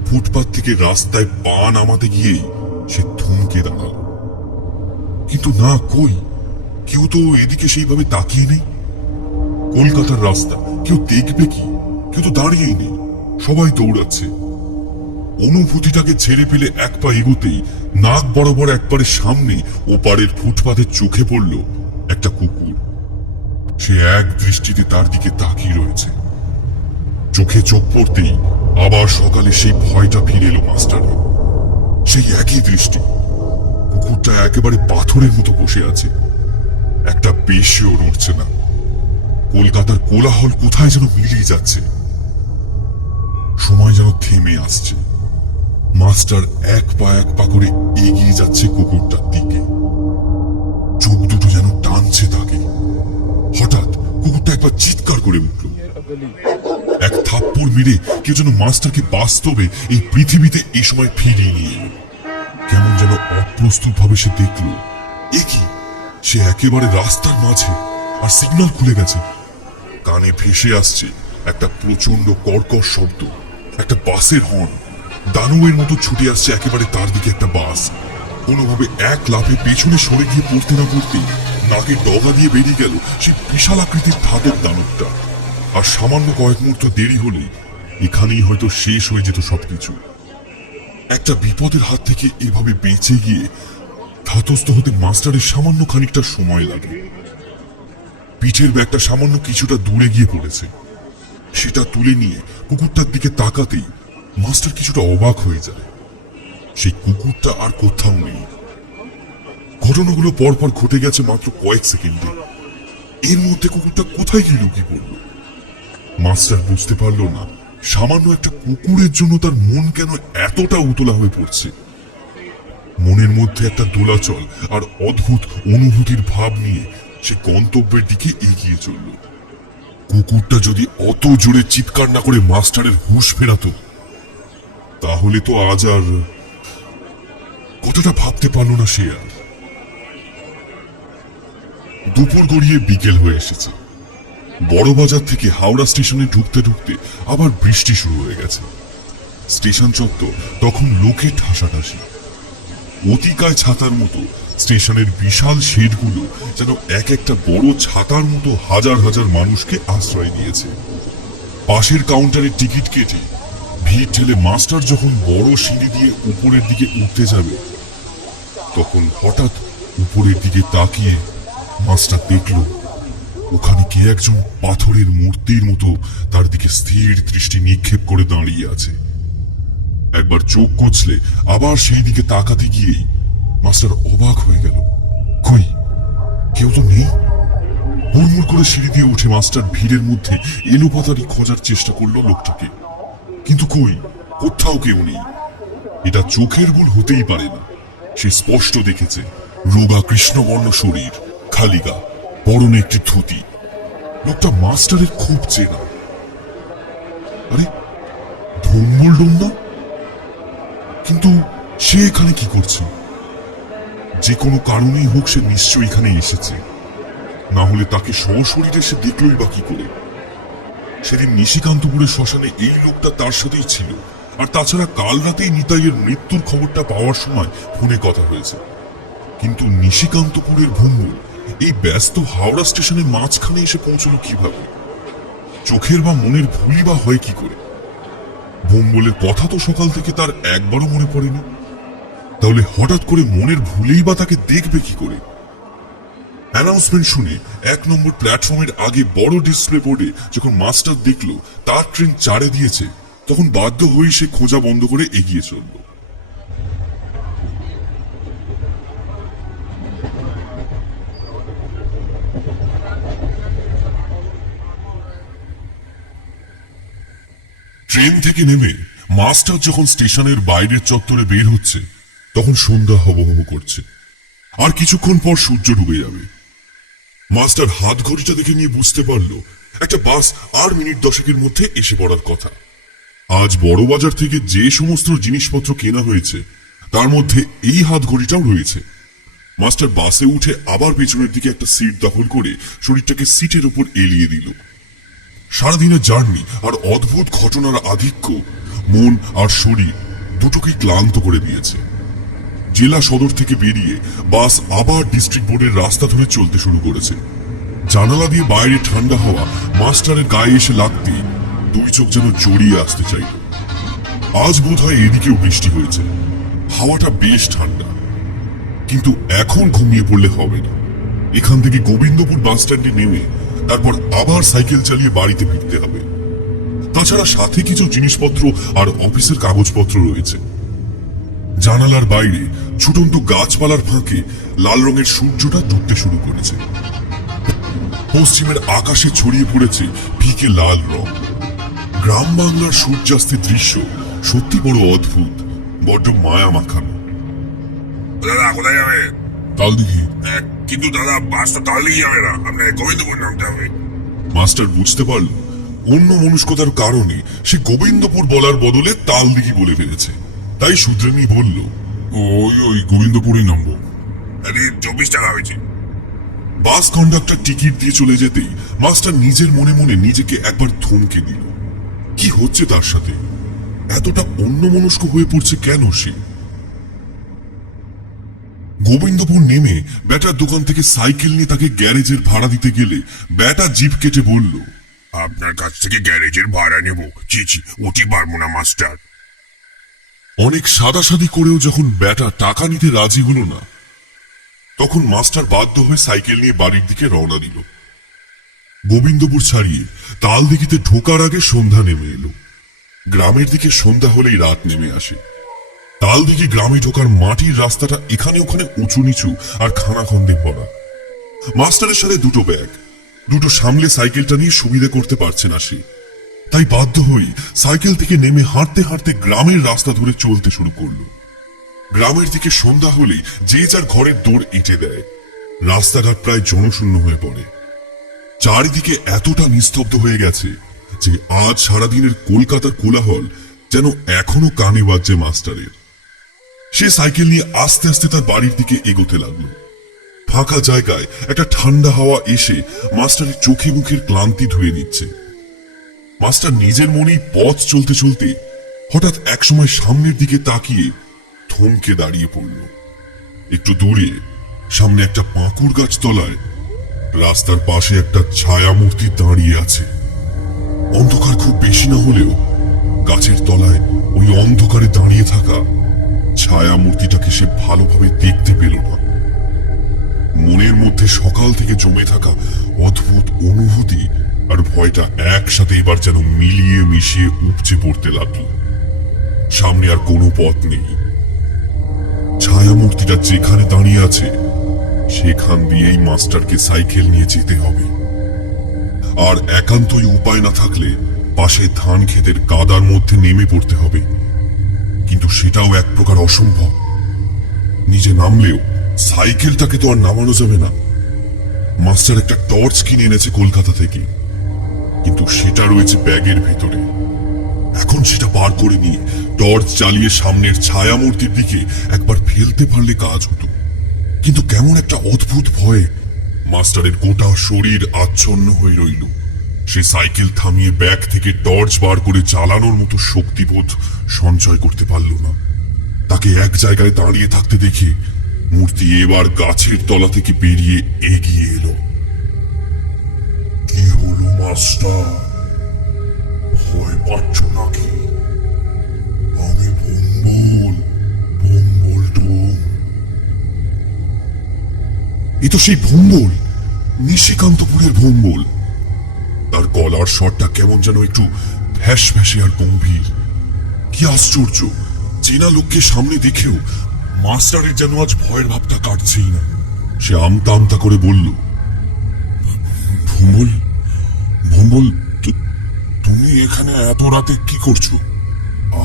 ফুটপাত থেকে রাস্তায় পা নামাতে গিয়েই সে থমকে দাঁড়ালো। কিন্তু না, কই কেউ তো এদিকে সেইভাবে তাকিয়ে নেই। কলকাতার রাস্তা, কেউ দেখবে কি? কেউ তো দাঁড়িয়েই নেই, সবাই দৌড়াচ্ছে। অনুভূতিটাকে ছেড়ে ফেলে এক পা এগোতেই নাক বরাবর একবারে সামনে ওপারের ফুটপাতের চোখে পড়ল একটা কুকুর। সে এক দৃষ্টিতে তার দিকে তাকিয়ে রয়েছে। চোখে চোখ পড়তেই আবার সকালে সেই ভয়টা ফিরে এলো মাস্টারে। সেই একই দৃষ্টি। কুকুরটা একেবারে পাথরের মতো বসে আছে, একটা বেশিও নড়ছে না। কলকাতার কোলাহল কোথায় যেন মিলিয়ে যাচ্ছে। সময় যেন থেমে আসছে। মাস্টার এক পা করে এগিয়ে যাচ্ছে কুকুরটার দিকে। চোখ দুটো যেন টানছে তাকে। হঠাৎ কুকুরটা একবার চিৎকার করে উঠল। এক থাপ্পড় মেরে কেউ যেন মাস্টারকে বাস্তবে এই পৃথিবীতে এই সময় ফিরিয়ে নিয়ে এলো। কেমন যেন অপ্রস্তুত ভাবে সে দেখল, এ কি, সে একেবারে রাস্তার মাঝে, আর সিগন্যাল খুলে গেছে। কানে ভেসে আসছে একটা প্রচন্ড কর্কশ শব্দ, একটা বাসের হর্ন। দানবের মতো ছুটে আসছে একেবারে তার দিকে একটা বাস। কোনোভাবে এক লাফে পেছনে সরে গিয়ে পড়তে না পড়তে নাকে ডগা দিয়ে বেরিয়ে গেল সেই বিশাল আকৃতির ধাতব দানবটা। আর সামান্য কয়েক মুহূর্ত দেরি হলেই এখানেই হয়তো শেষ হয়ে যেত সবকিছু। একটা বিপদের হাত থেকে এভাবে বেঁচে গিয়ে ধাতস্থ হতে মাস্টারের সামান্য খানিকটা সময় লাগে। পিঠের ব্যাগটা সামান্য কিছুটা দূরে গিয়ে পড়েছে। সেটা তুলে নিয়ে কুকুরটার দিকে তাকাতেই মাস্টার কিছুটা অবাক হয়ে যায়। সেই কুকুরটা আর কোথাও নেই। ঘটনাগুলো পরপর ঘটে গেছে মাত্র কয়েক সেকেন্ডে। এর মধ্যে কুকুরটা কোথায় গিয়ে লুকিয়ে পড়ল? মাস্টার বুঝতে পারল না সামান্য একটা কুকুরের জন্য তার মন কেন এতটা উতলা হয়ে পড়ছে। মনের মধ্যে একটা দোলাচল আর অদ্ভুত অনুভূতির ভাব নিয়ে সে গন্তব্যের দিকে এগিয়ে চলল। কুকুরটা যদি অত জোরে চিৎকার না করে মাস্টারের হুঁশ ফেরাতো, তাহলে তো আজ আর কতটা ভাবতে পারল না সে আর। দুপুর গড়িয়ে বিকেল হয়ে এসেছে। বড়বাজার থেকে হাওড়া স্টেশনে ঢুকতে ঢুকতে আবার বৃষ্টি শুরু হয়ে গেছে। স্টেশন চত্বর তখন লোকে ঠাসাঠাসি। অতিকায় ছাতার মতো স্টেশনের বিশাল শেডগুলো যেন এক একটা বড় ছাতার মতো হাজার হাজার মানুষকে আশ্রয় দিয়েছে। পাশের কাউন্টারে টিকিট কেটে ভিড় ঠেলে মাস্টার যখন বড় সিঁড়ি দিয়ে উপরের দিকে উঠতে যাবে, তখন হঠাৎ উপরের দিকে তাকিয়ে মাস্টার দেখল ওখানে কে একজন পাথরের মূর্তির মতো তার দিকে স্থির দৃষ্টি নিক্ষেপ করে দাঁড়িয়ে আছে। একবার চোখ কচলে আবার সেই দিকে তাকাতে গিয়েই মাস্টার অবাক হয়ে গেল। কই, কেউ তো নেই। হুড়মুড় করে সিঁড়ি দিয়ে উঠে মাস্টার ভিড়ের মধ্যে এলোপাতাড়ি খোঁজার চেষ্টা করলো লোকটাকে, কিন্তু কই, কোথাও কেউ নেই। এটা চোখের ভুল হতেই পারে না। সে স্পষ্ট দেখেছে রোগা কৃষ্ণবর্ণ শরীর, খালি গা, পরনে একটি ধুতি। লোকটা মাস্টারের খুব চেনা। আরে, ধর্মল না? কিন্তু সে এখানে কি করছে? যে কোনো কারণেই হোক সে নিশ্চয়ই এখানে এসেছে, না হলে তাকে সশরীরে সে দেখলই বা কি করে? সেদিন নিশিকান্তপুরের শ্মশানে এই লোকটা তার সাথেই ছিল, আর তাছাড়া কাল রাতেই নিতাইয়ের মৃত্যুর খবরটা পাওয়ার সময় ফোনে কথা হয়েছে। কিন্তু নিশিকান্তপুরের ভঙ্গুর এই ব্যস্ত হাওড়া স্টেশনের মাঝখানে এসে পৌঁছলো কিভাবে? চোখের বা মনের ভুলই বা হয় কি করে? ভঙ্গলের কথা তো সকাল থেকে তার একবারও মনে পড়েনি, তাহলে হঠাৎ করে মনের ভুলেই বা তাকে দেখবে কি করে? অ্যানাউন্সমেন্ট শুনে 1 নম্বর প্ল্যাটফর্মের আগে বড় ডিসপ্লে বোর্ডে যখন মাস্টার দেখলো তার ট্রেন 4-এ দিয়েছে, তখন বাধ্য হয়ে সে খোঁজা বন্ধ করে এগিয়ে চলল। ট্রেন থেকে নেমে মাস্টার যখন স্টেশনের বাইরের চত্বরে বের হচ্ছে, তখন সন্ধ্যা হব হব করছে, আর কিছুক্ষণ পর সূর্য ডুবে যাবে। মাস্টার হাত ঘড়িটা দেখে নিয়ে বুঝতে পারল একটা বাস আর মিনিট 10-এর মধ্যে এসে পড়ার কথা। আজ বড় বাজার থেকে যে সমস্ত জিনিসপত্র কেনা হয়েছে তার মধ্যে এই হাত ঘড়িটাও রয়েছে। মাস্টার বাসে উঠে আবার পেছনের দিকে একটা সিট দখল করে শরীরটাকে সিটের উপর এলিয়ে দিল। সারাদিনের জার্নি আর অদ্ভুত ঘটনার আধিক্য মন আর শরীর দুটোকেই ক্লান্ত করে দিয়েছে। জেলা সদর থেকে বেরিয়ে বাস আবার ডিস্ট্রিক্ট বোর্ডের রাস্তা ধরে চলতে শুরু করেছে। জানালা দিয়ে বাইরে ঠান্ডা হাওয়া মাস্টারের গায়ে এসে লাগতে 2 চোখ যেন জড়িয়ে আসতে চাইল। আজ বোধহয় এদিকেও বৃষ্টি হয়েছে, হাওয়াটা বেশ ঠান্ডা। কিন্তু এখন ঘুমিয়ে পড়লে হবে না। এখান থেকে গোবিন্দপুর বাস স্ট্যান্ডে নেমে তারপর আবার সাইকেল চালিয়ে বাড়িতে ফিরতে হবে। তাছাড়া সাথে কিছু জিনিসপত্র আর অফিসের কাগজপত্র রয়েছে। জানালার বাইরে ছুটন্ত গাছপালার ফাঁকে লাল রঙের সূর্যটা ডুবতে শুরু করেছে। পশ্চিমের আকাশে ছড়িয়ে পড়েছে ফিকে লাল রং। গ্রাম বাংলার সূর্যাস্তের দৃশ্য সত্যি বড় অদ্ভুত, বড্ড মায়া মাখানো। দাদা কোথায় যাবে? তাল দিঘি। কিন্তু দাদা বাস তো তাহলেই যাবে না, আপনাকে গোবিন্দপুর নামতে হবে। মাস্টার বুঝতে পারল অন্য মনস্কতার কারণে সে গোবিন্দপুর বলার বদলে তালদিঘি বলে ফেলেছে। তাই শুধরে নিয়ে বলল, ওই গোবিন্দপুরেই নামবো। 24 টাকা হয়েছে। বাস কন্ডাক্টর টিকিট দিয়ে চলে যেতেই মাস্টার নিজের মনে মনে নিজেকে একবার থমকে দিল। কি হচ্ছে তার সাথে? এতটা অন্যমনস্ক হয়ে পড়ছে কেন সে? গোবিন্দপুর নেমে ব্যাটার দোকান থেকে সাইকেল নিয়ে তাকে গ্যারেজের ভাড়া দিতে গেলে ব্যাটা জিপ কেটে বলল, আপনার কাছ থেকে গ্যারেজের ভাড়া নেব? ছি, উঠি পারবো না মাস্টার। অনেক সাদাসাদি করেও যখন ব্যাটা টাকা নিতে রাজি হলো না, তখন মাস্টার বাধ্য হয়ে সাইকেল নিয়ে বাড়ির দিকে রওনা দিল। গোবিন্দপুর ছাড়িয়ে তালদিঘিতে ঢোকার আগে সন্ধ্যা নেমে এলো। গ্রামের দিকে সন্ধ্যা হলেই রাত নেমে আসে। তালদিঘি গ্রামে ঢোকার মাটির রাস্তাটা এখানে ওখানে উঁচু নিচু আর খানাখন্দে ভরা। মাস্টারের সাথে 2টো ব্যাগ, দুটো সামলে সাইকেলটা নিয়ে সুবিধা করতে পারছে না সে। তাই বাধ্য হয়ে সাইকেল থেকে নেমে হাঁটতে হাঁটতে গ্রামের রাস্তা ধরে চলতে শুরু করলো। গ্রামের দিকে সন্ধ্যা হলেই যে যার ঘরের দৌড় এঁটে দেয়। রাস্তাঘাট প্রায় জনশূন্য হয়ে পড়ে। চারিদিকে এতটা নিস্তব্ধ হয়ে গেছে যে আজ সারাদিনের কলকাতার কোলাহল যেন এখনো কানে বাজছে মাস্টারের। সে সাইকেল নিয়ে আস্তে আস্তে তার বাড়ির দিকে এগোতে লাগলো। ফাঁকা জায়গায় একটা ঠান্ডা হাওয়া এসে মাস্টারের চোখে মুখের ক্লান্তি ধুয়ে নিচ্ছে। মাস্টার নিজের মনেই পথ চলতে চলতে হঠাৎ একসময় সামনের দিকে তাকিয়ে থমকে দাঁড়িয়ে পড়ল। একটু দূরে সামনে একটা পাঁকুড় গাছ তলায় রাস্তার পাশে একটা ছায়া মূর্তি দাঁড়িয়ে আছে। অন্ধকার খুব বেশি না হলেও গাছের তলায় ওই অন্ধকারে দাঁড়িয়ে থাকা ছায়া মূর্তিটাকে সে ভালোভাবে দেখতে পেল না। মনের মধ্যে সকাল থেকে জমে থাকা অদ্ভুত অনুভূতি আর ভয়টা একসাথে এবার যেন মিলিয়ে মিশিয়ে উপচে পড়তে লাগলো। সামনে আর কোনো পথ নেই। ছায়া মূর্তিটা যেখানে দাঁড়িয়ে আছে সেখান দিয়েই মাস্টারকে সাইকেল নিয়ে যেতে হবে। আর একান্তই উপায় না থাকলে পাশে ধান ক্ষেতের কাদার মধ্যে নেমে পড়তে হবে। কিন্তু সেটাও এক প্রকার অসম্ভব। নিজে নামলেও সাইকেলটাকে তো আর নামানো যাবে না। মাস্টার একটা টর্চ কিনে এনেছে কলকাতা থেকে, কিন্তু সেটা রয়েছে ব্যাগের ভেতরে। এখন সেটা বার করে নিয়ে টর্চ জ্বালিয়ে সামনের ছায়া মূর্তির দিকে একবার ফেলতে পারলে কাজ হতো। কিন্তু কেমন একটা অদ্ভুত ভয়ে মাস্টারের গোটা শরীর আচ্ছন্ন হয়ে রইল। সে সাইকেল থামিয়ে ব্যাগ থেকে টর্চ বার করে চালানোর মতো শক্তিবোধ সঞ্চয় করতে পারল না। তাকে এক জায়গায় দাঁড়িয়ে থাকতে দেখে মূর্তি এবার গাছের তলা থেকে বেরিয়ে এগিয়ে এলো। কি হলো মাস্টার, ভয় পাচ্ছ নাকি? আমি ভম্বল, ভম্বল ঢোম। এ তো সেই ভম্বল, নিশিকান্তপুরের ভম্বল। তার গলার স্বরটা কেমন যেন একটু ভ্যাস ভ্যাসে আর গম্ভীর। কি আশ্চর্য, চেনা লোককে সামনে দেখেও মাস্টারের যেন আজ ভয়ের ভাবটা কাটছেই না। সে আমতা আমতা করে বলল, ভম্বল, ভম্বল, তুমি এখানে এত রাতে কি করছো?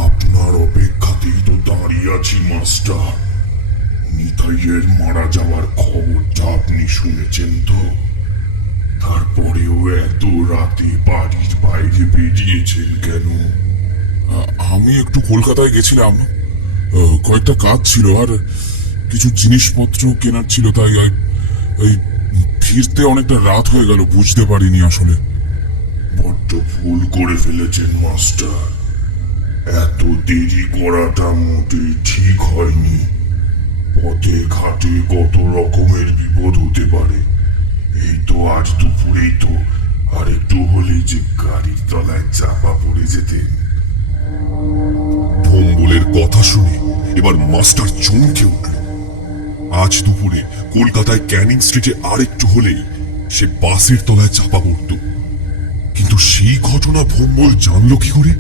আপনার অপেক্ষাতেই তো দাঁড়িয়ে আছি মাস্টার। নিতাইয়ের মারা যাওয়ার খবরটা আপনি শুনেছেন তো? তারপরেও এত রাতে বাড়ির বাইরে বেরিয়েছেন কেন? আমি একটু কলকাতায় গেছিলাম, কয়েকটা কাজ ছিল আর কিছু জিনিসপত্র কেনার ছিল, তাই এই ফিরতে অনেকটা রাত হয়ে গেল, বুঝতে পারিনি আসলে। বড্ড ভুল করে ফেলেছেন মাস্টার। এত দেরি করাটা মোটেই ঠিক হয়নি। পথে ঘাটে কত রকমের বিপদ হতে পারে। এই তো আজ দুপুরেই তো আর একটু হলেই যে গাড়ির তলায় চাপা পড়ে যেতেন। ভম্বলের কথা শুনে এবার মাস্টার চমকে উঠল। আজ দুপুরে কলকাতায় ক্যানিং স্ট্রিটে আর একটু হলেই সে বাসের তলায় চাপা পড়ত। কিন্তু সেই ঘটনা ভম্বল জানল কি করে?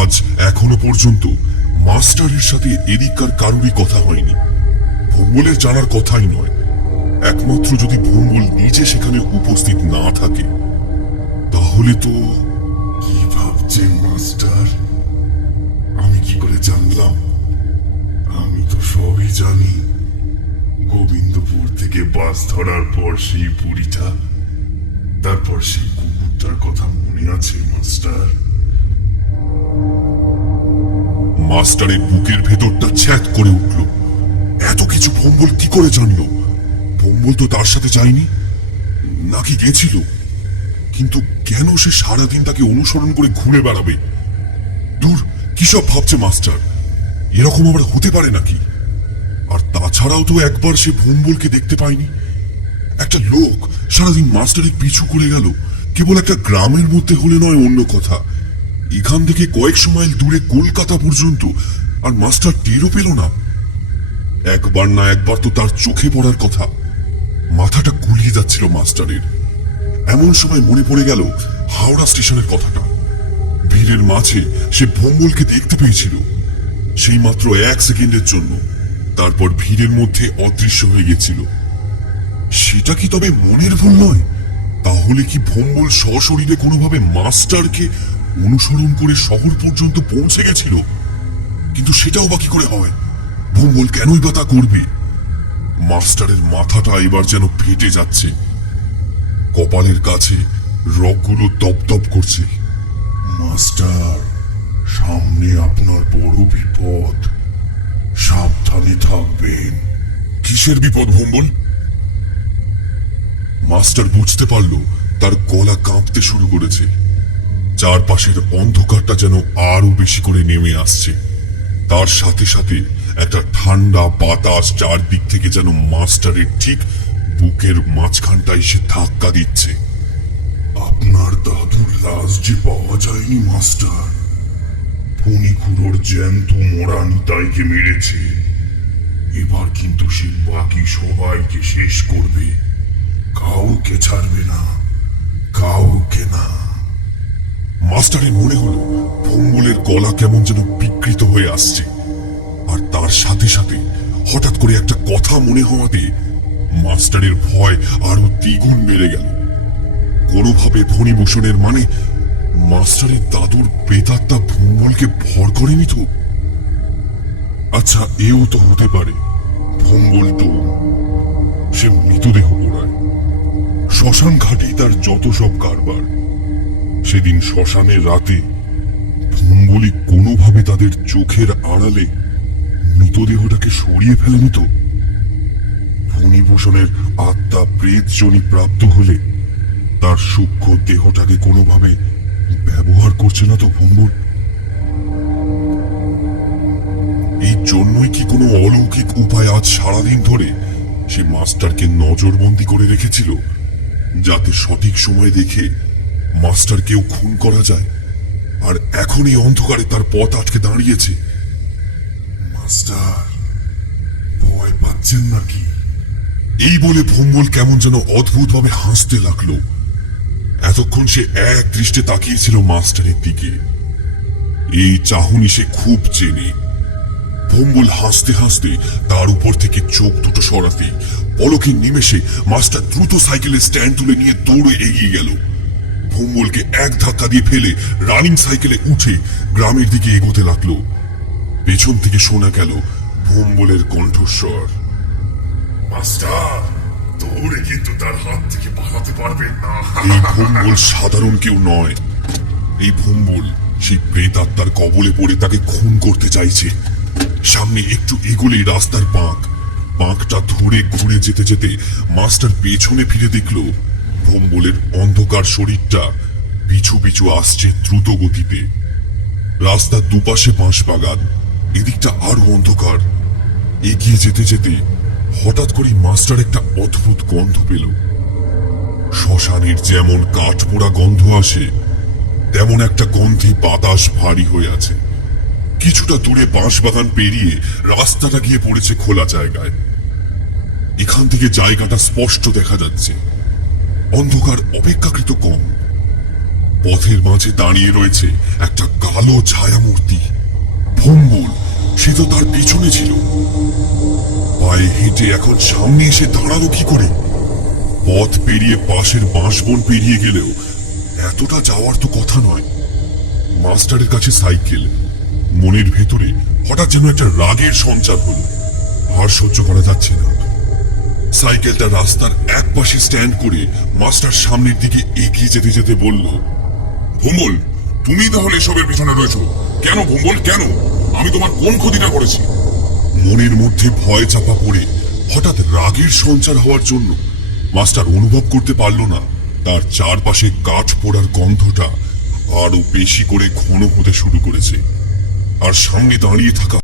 আজ এখনো পর্যন্ত মাস্টারের সাথে এদিককার কারোরই কথা হয়নি। ভম্বলের জানার কথাই নয়, একমাত্র যদি ভম্বল নিজে সেখানে উপস্থিত না থাকে তাহলে তো। কি ভাবছেন মাস্টার? আমি কি করে জানলাম? আমি তো সবই জানি। গোবিন্দপুর থেকে বাস ধরার পর সেই বুড়িটা, তারপর সেই কুকুরটার কথা মনে আছে মাস্টার? মাস্টারের বুকের ভেতরটা ছ্যাঁত করে উঠল। এত কিছু ভম্বল কি করে জানলো? ভম্বল তো তার সাথে যায়নি, নাকি গেছিল? কিন্তু কেন সে সারাদিন তাকে অনুসরণ করে ঘুরে বেড়াবে? দূর, কি সব ভাবছে মাস্টার? এরকম আবার হতে পারে নাকি? আর তাছাড়াও তো একবার সে ভম্বলকে দেখতে পায়নি। একটা লোক সারাদিন মাস্টারের পিছু করে গেল, কেবল একটা গ্রামের মধ্যে হলে নয় অন্য কথা, এখান থেকে কয়েকশো মাইল দূরে কলকাতা পর্যন্ত, আর মাস্টার টেরও পেল না। একবার না একবার তো তার চোখে পড়ার কথা। মাথাটা গুলিয়ে যাচ্ছিল মাস্টারের। এমন সময় মনে পড়ে গেল হাওড়া স্টেশনের কথাটা। ভিড়ের মাঝে সে ভম্বলকে দেখতে পেয়েছিল, সেই মাত্র 1 সেকেন্ডের জন্য। তারপর ভিড়ের মধ্যে অদৃশ্য হয়ে গেছিল। সেটা কি তবে মনের ভুল নয়? তাহলে কি ভম্বল সশরীরে কোনোভাবে মাস্টারকে অনুসরণ করে শহর পর্যন্ত পৌঁছে গেছিল? কিন্তু সেটাও বা কি করে হয়? ভম্বল কেনই বা তা করবে? মাস্টারের মাথাটা এবার যেন ফেটে যাচ্ছে। কপালের কাছে রগগুলো দপদপ করছে। মাস্টার, সামনে আপনার বড় বিপদ, সাবধানে থাকবেন। কিসের বিপদ ভম্বল? মাস্টার বুঝতে পারল তার গলা কাঁপতে শুরু করেছে। চারপাশের অন্ধকারটা যেন আরো বেশি করে নেমে আসছে। তার সাথে সাথে একটা ঠান্ডা বাতাস চারদিক থেকে যেন মাস্টারের ঠিক বুকের মাঝখানটা এসে ধাক্কা দিচ্ছে। আপনার দাদুর লাশ যে পাওয়া যায়নি মাস্টার, ফণিখুড়োর জ্যান্ত মরা নিতাইকে মেরেছে। এবার কিন্তু সে বাকি সবাইকে শেষ করবে, কাউকে ছাড়বে না, কাউকে না। মাস্টারের মনে হলো ভম্বলের গলা কেমন যেন বিকৃত হয়ে আসছে। আর তার সাথে সাথে হঠাৎ করে একটা কথা মনে হওয়াতে মাস্টারের ভয় আরো দ্বিগুণ বেড়ে গেল। কোনোভাবে ফণিভূষণের মানে মাস্টারের দাদুর প্রেতাত্মা ভম্বলকে ভর করেনি তো? আচ্ছা, এও তো হতে পারে ভম্বল তো সে মৃতদেহ পোড়ায়। শ্মশান ঘাটেই তার যত সব কারবার। সেদিন শ্মশানের রাতে ভম্বলি কোনোভাবে তাদের চোখের আড়ালে মৃতদেহটাকে সরিয়ে ফেলেনি তো? ফণিভূষণের আত্মা প্রেত জনি প্রাপ্ত হলে তার সূক্ষ্ম দেহটাকে কোনোভাবে ব্যবহার করছে না তো ভম্বল? এই জন্যই কি কোনো অলৌকিক উপায় আজ সারাদিন ধরে সে মাস্টারকে নজরবন্দি করে রেখেছিল, যাতে সঠিক সময় দেখে মাস্টারকেও খুন করা যায়? আর এখন এই অন্ধকারে তার পথ আটকে দাঁড়িয়েছে। মাস্টার ভয় পাচ্ছেন নাকি? এই বলে ভম্বল কেমন যেন অদ্ভুতভাবে হাসতে লাগলো। এতক্ষণ সে এক দৃষ্টে তাকিয়েছিল মাস্টারের দিকে। এই চাহনি সে খুব চেনে। ভম্বল হাসতে হাসতে তার উপর থেকে চোখ দুটো সরাতে পলকের নিমেষে মাস্টার দ্রুত সাইকেলের স্ট্যান্ড তুলে নিয়ে দৌড়ে এগিয়ে গেল। ভম্বলকে এক ধাক্কা দিয়ে ফেলে রানিং সাইকেলে উঠে গ্রামের দিকে এগোতে লাগলো। পেছন থেকে শোনা গেল ভম্বলের কণ্ঠস্বর, মাস্টার দৌড়ে কিন্তু তার হাত থেকে পালাতে পারবেন না। এই ভম্বল সাধারণ কেউ নয়। এই ভম্বল সেই প্রেতাত্মার কবলে পড়ে তাকে খুন করতে চাইছে। সামনে একটু এগোলেই রাস্তার পাঁকটা ধরে ঘুরে যেতে যেতে মাস্টার পেছনে ফিরে দেখল ভম্বলের অন্ধকার শরীরটা পিছু পিছু আসছে দ্রুত গতিতে। রাস্তার দুপাশে বাঁশবাগান, এদিকটা আরো অন্ধকার। এগিয়ে যেতে যেতে হঠাৎ করে মাস্টার একটা অদ্ভুত গন্ধ পেল। শ্মশানের যেমন কাঠ পোড়া গন্ধ আসে, তেমন একটা গন্ধে বাতাস ভারী হয়ে আছে। কিছুটা দূরে বাঁশবাগান পেরিয়ে রাস্তাটা গিয়ে পড়েছে খোলা জায়গায়। এখান থেকে জায়গাটা স্পষ্ট দেখা যাচ্ছে। অন্ধকার অপেক্ষাকৃত কম। পথের মাঝে দাঁড়িয়ে রয়েছে একটা কালো ছায়ামূর্তি। ভম্বল সে তো তার পিছনে ছিল। পায়ে হেঁটে এখন সামনে এসে দাঁড়ালো কি করে? পথ পেরিয়ে পাশের বাঁশবন পেরিয়ে গেলেও এতটা যাওয়ার তো কথা নয়। মাস্টারের কাছে সাইকেল। মনের ভেতরে হঠাৎ যেন একটা রাগের সঞ্চার হলো। আর সহ্য করা যাচ্ছে না। সাইকেলটা রাস্তার এক পাশে স্ট্যান্ড করে মাস্টার সামনের দিকে এগিয়ে যেতে যেতে বলল, ভম্বল, তুমি তাহলে এসবের পিছনে রয়েছো কেন? ভম্বল, কেন? আমি তোমার কোন ক্ষতিটা করেছি? মনের মধ্যে ভয় চাপা পড়ে হঠাৎ রাগের সঞ্চার হওয়ার জন্য মাস্টার অনুভব করতে পারল না তার চারপাশে কাঠ পোড়ার গন্ধটা আরো বেশি করে ঘন হতে শুরু করেছে। আর সামনে দাঁড়িয়ে থাকা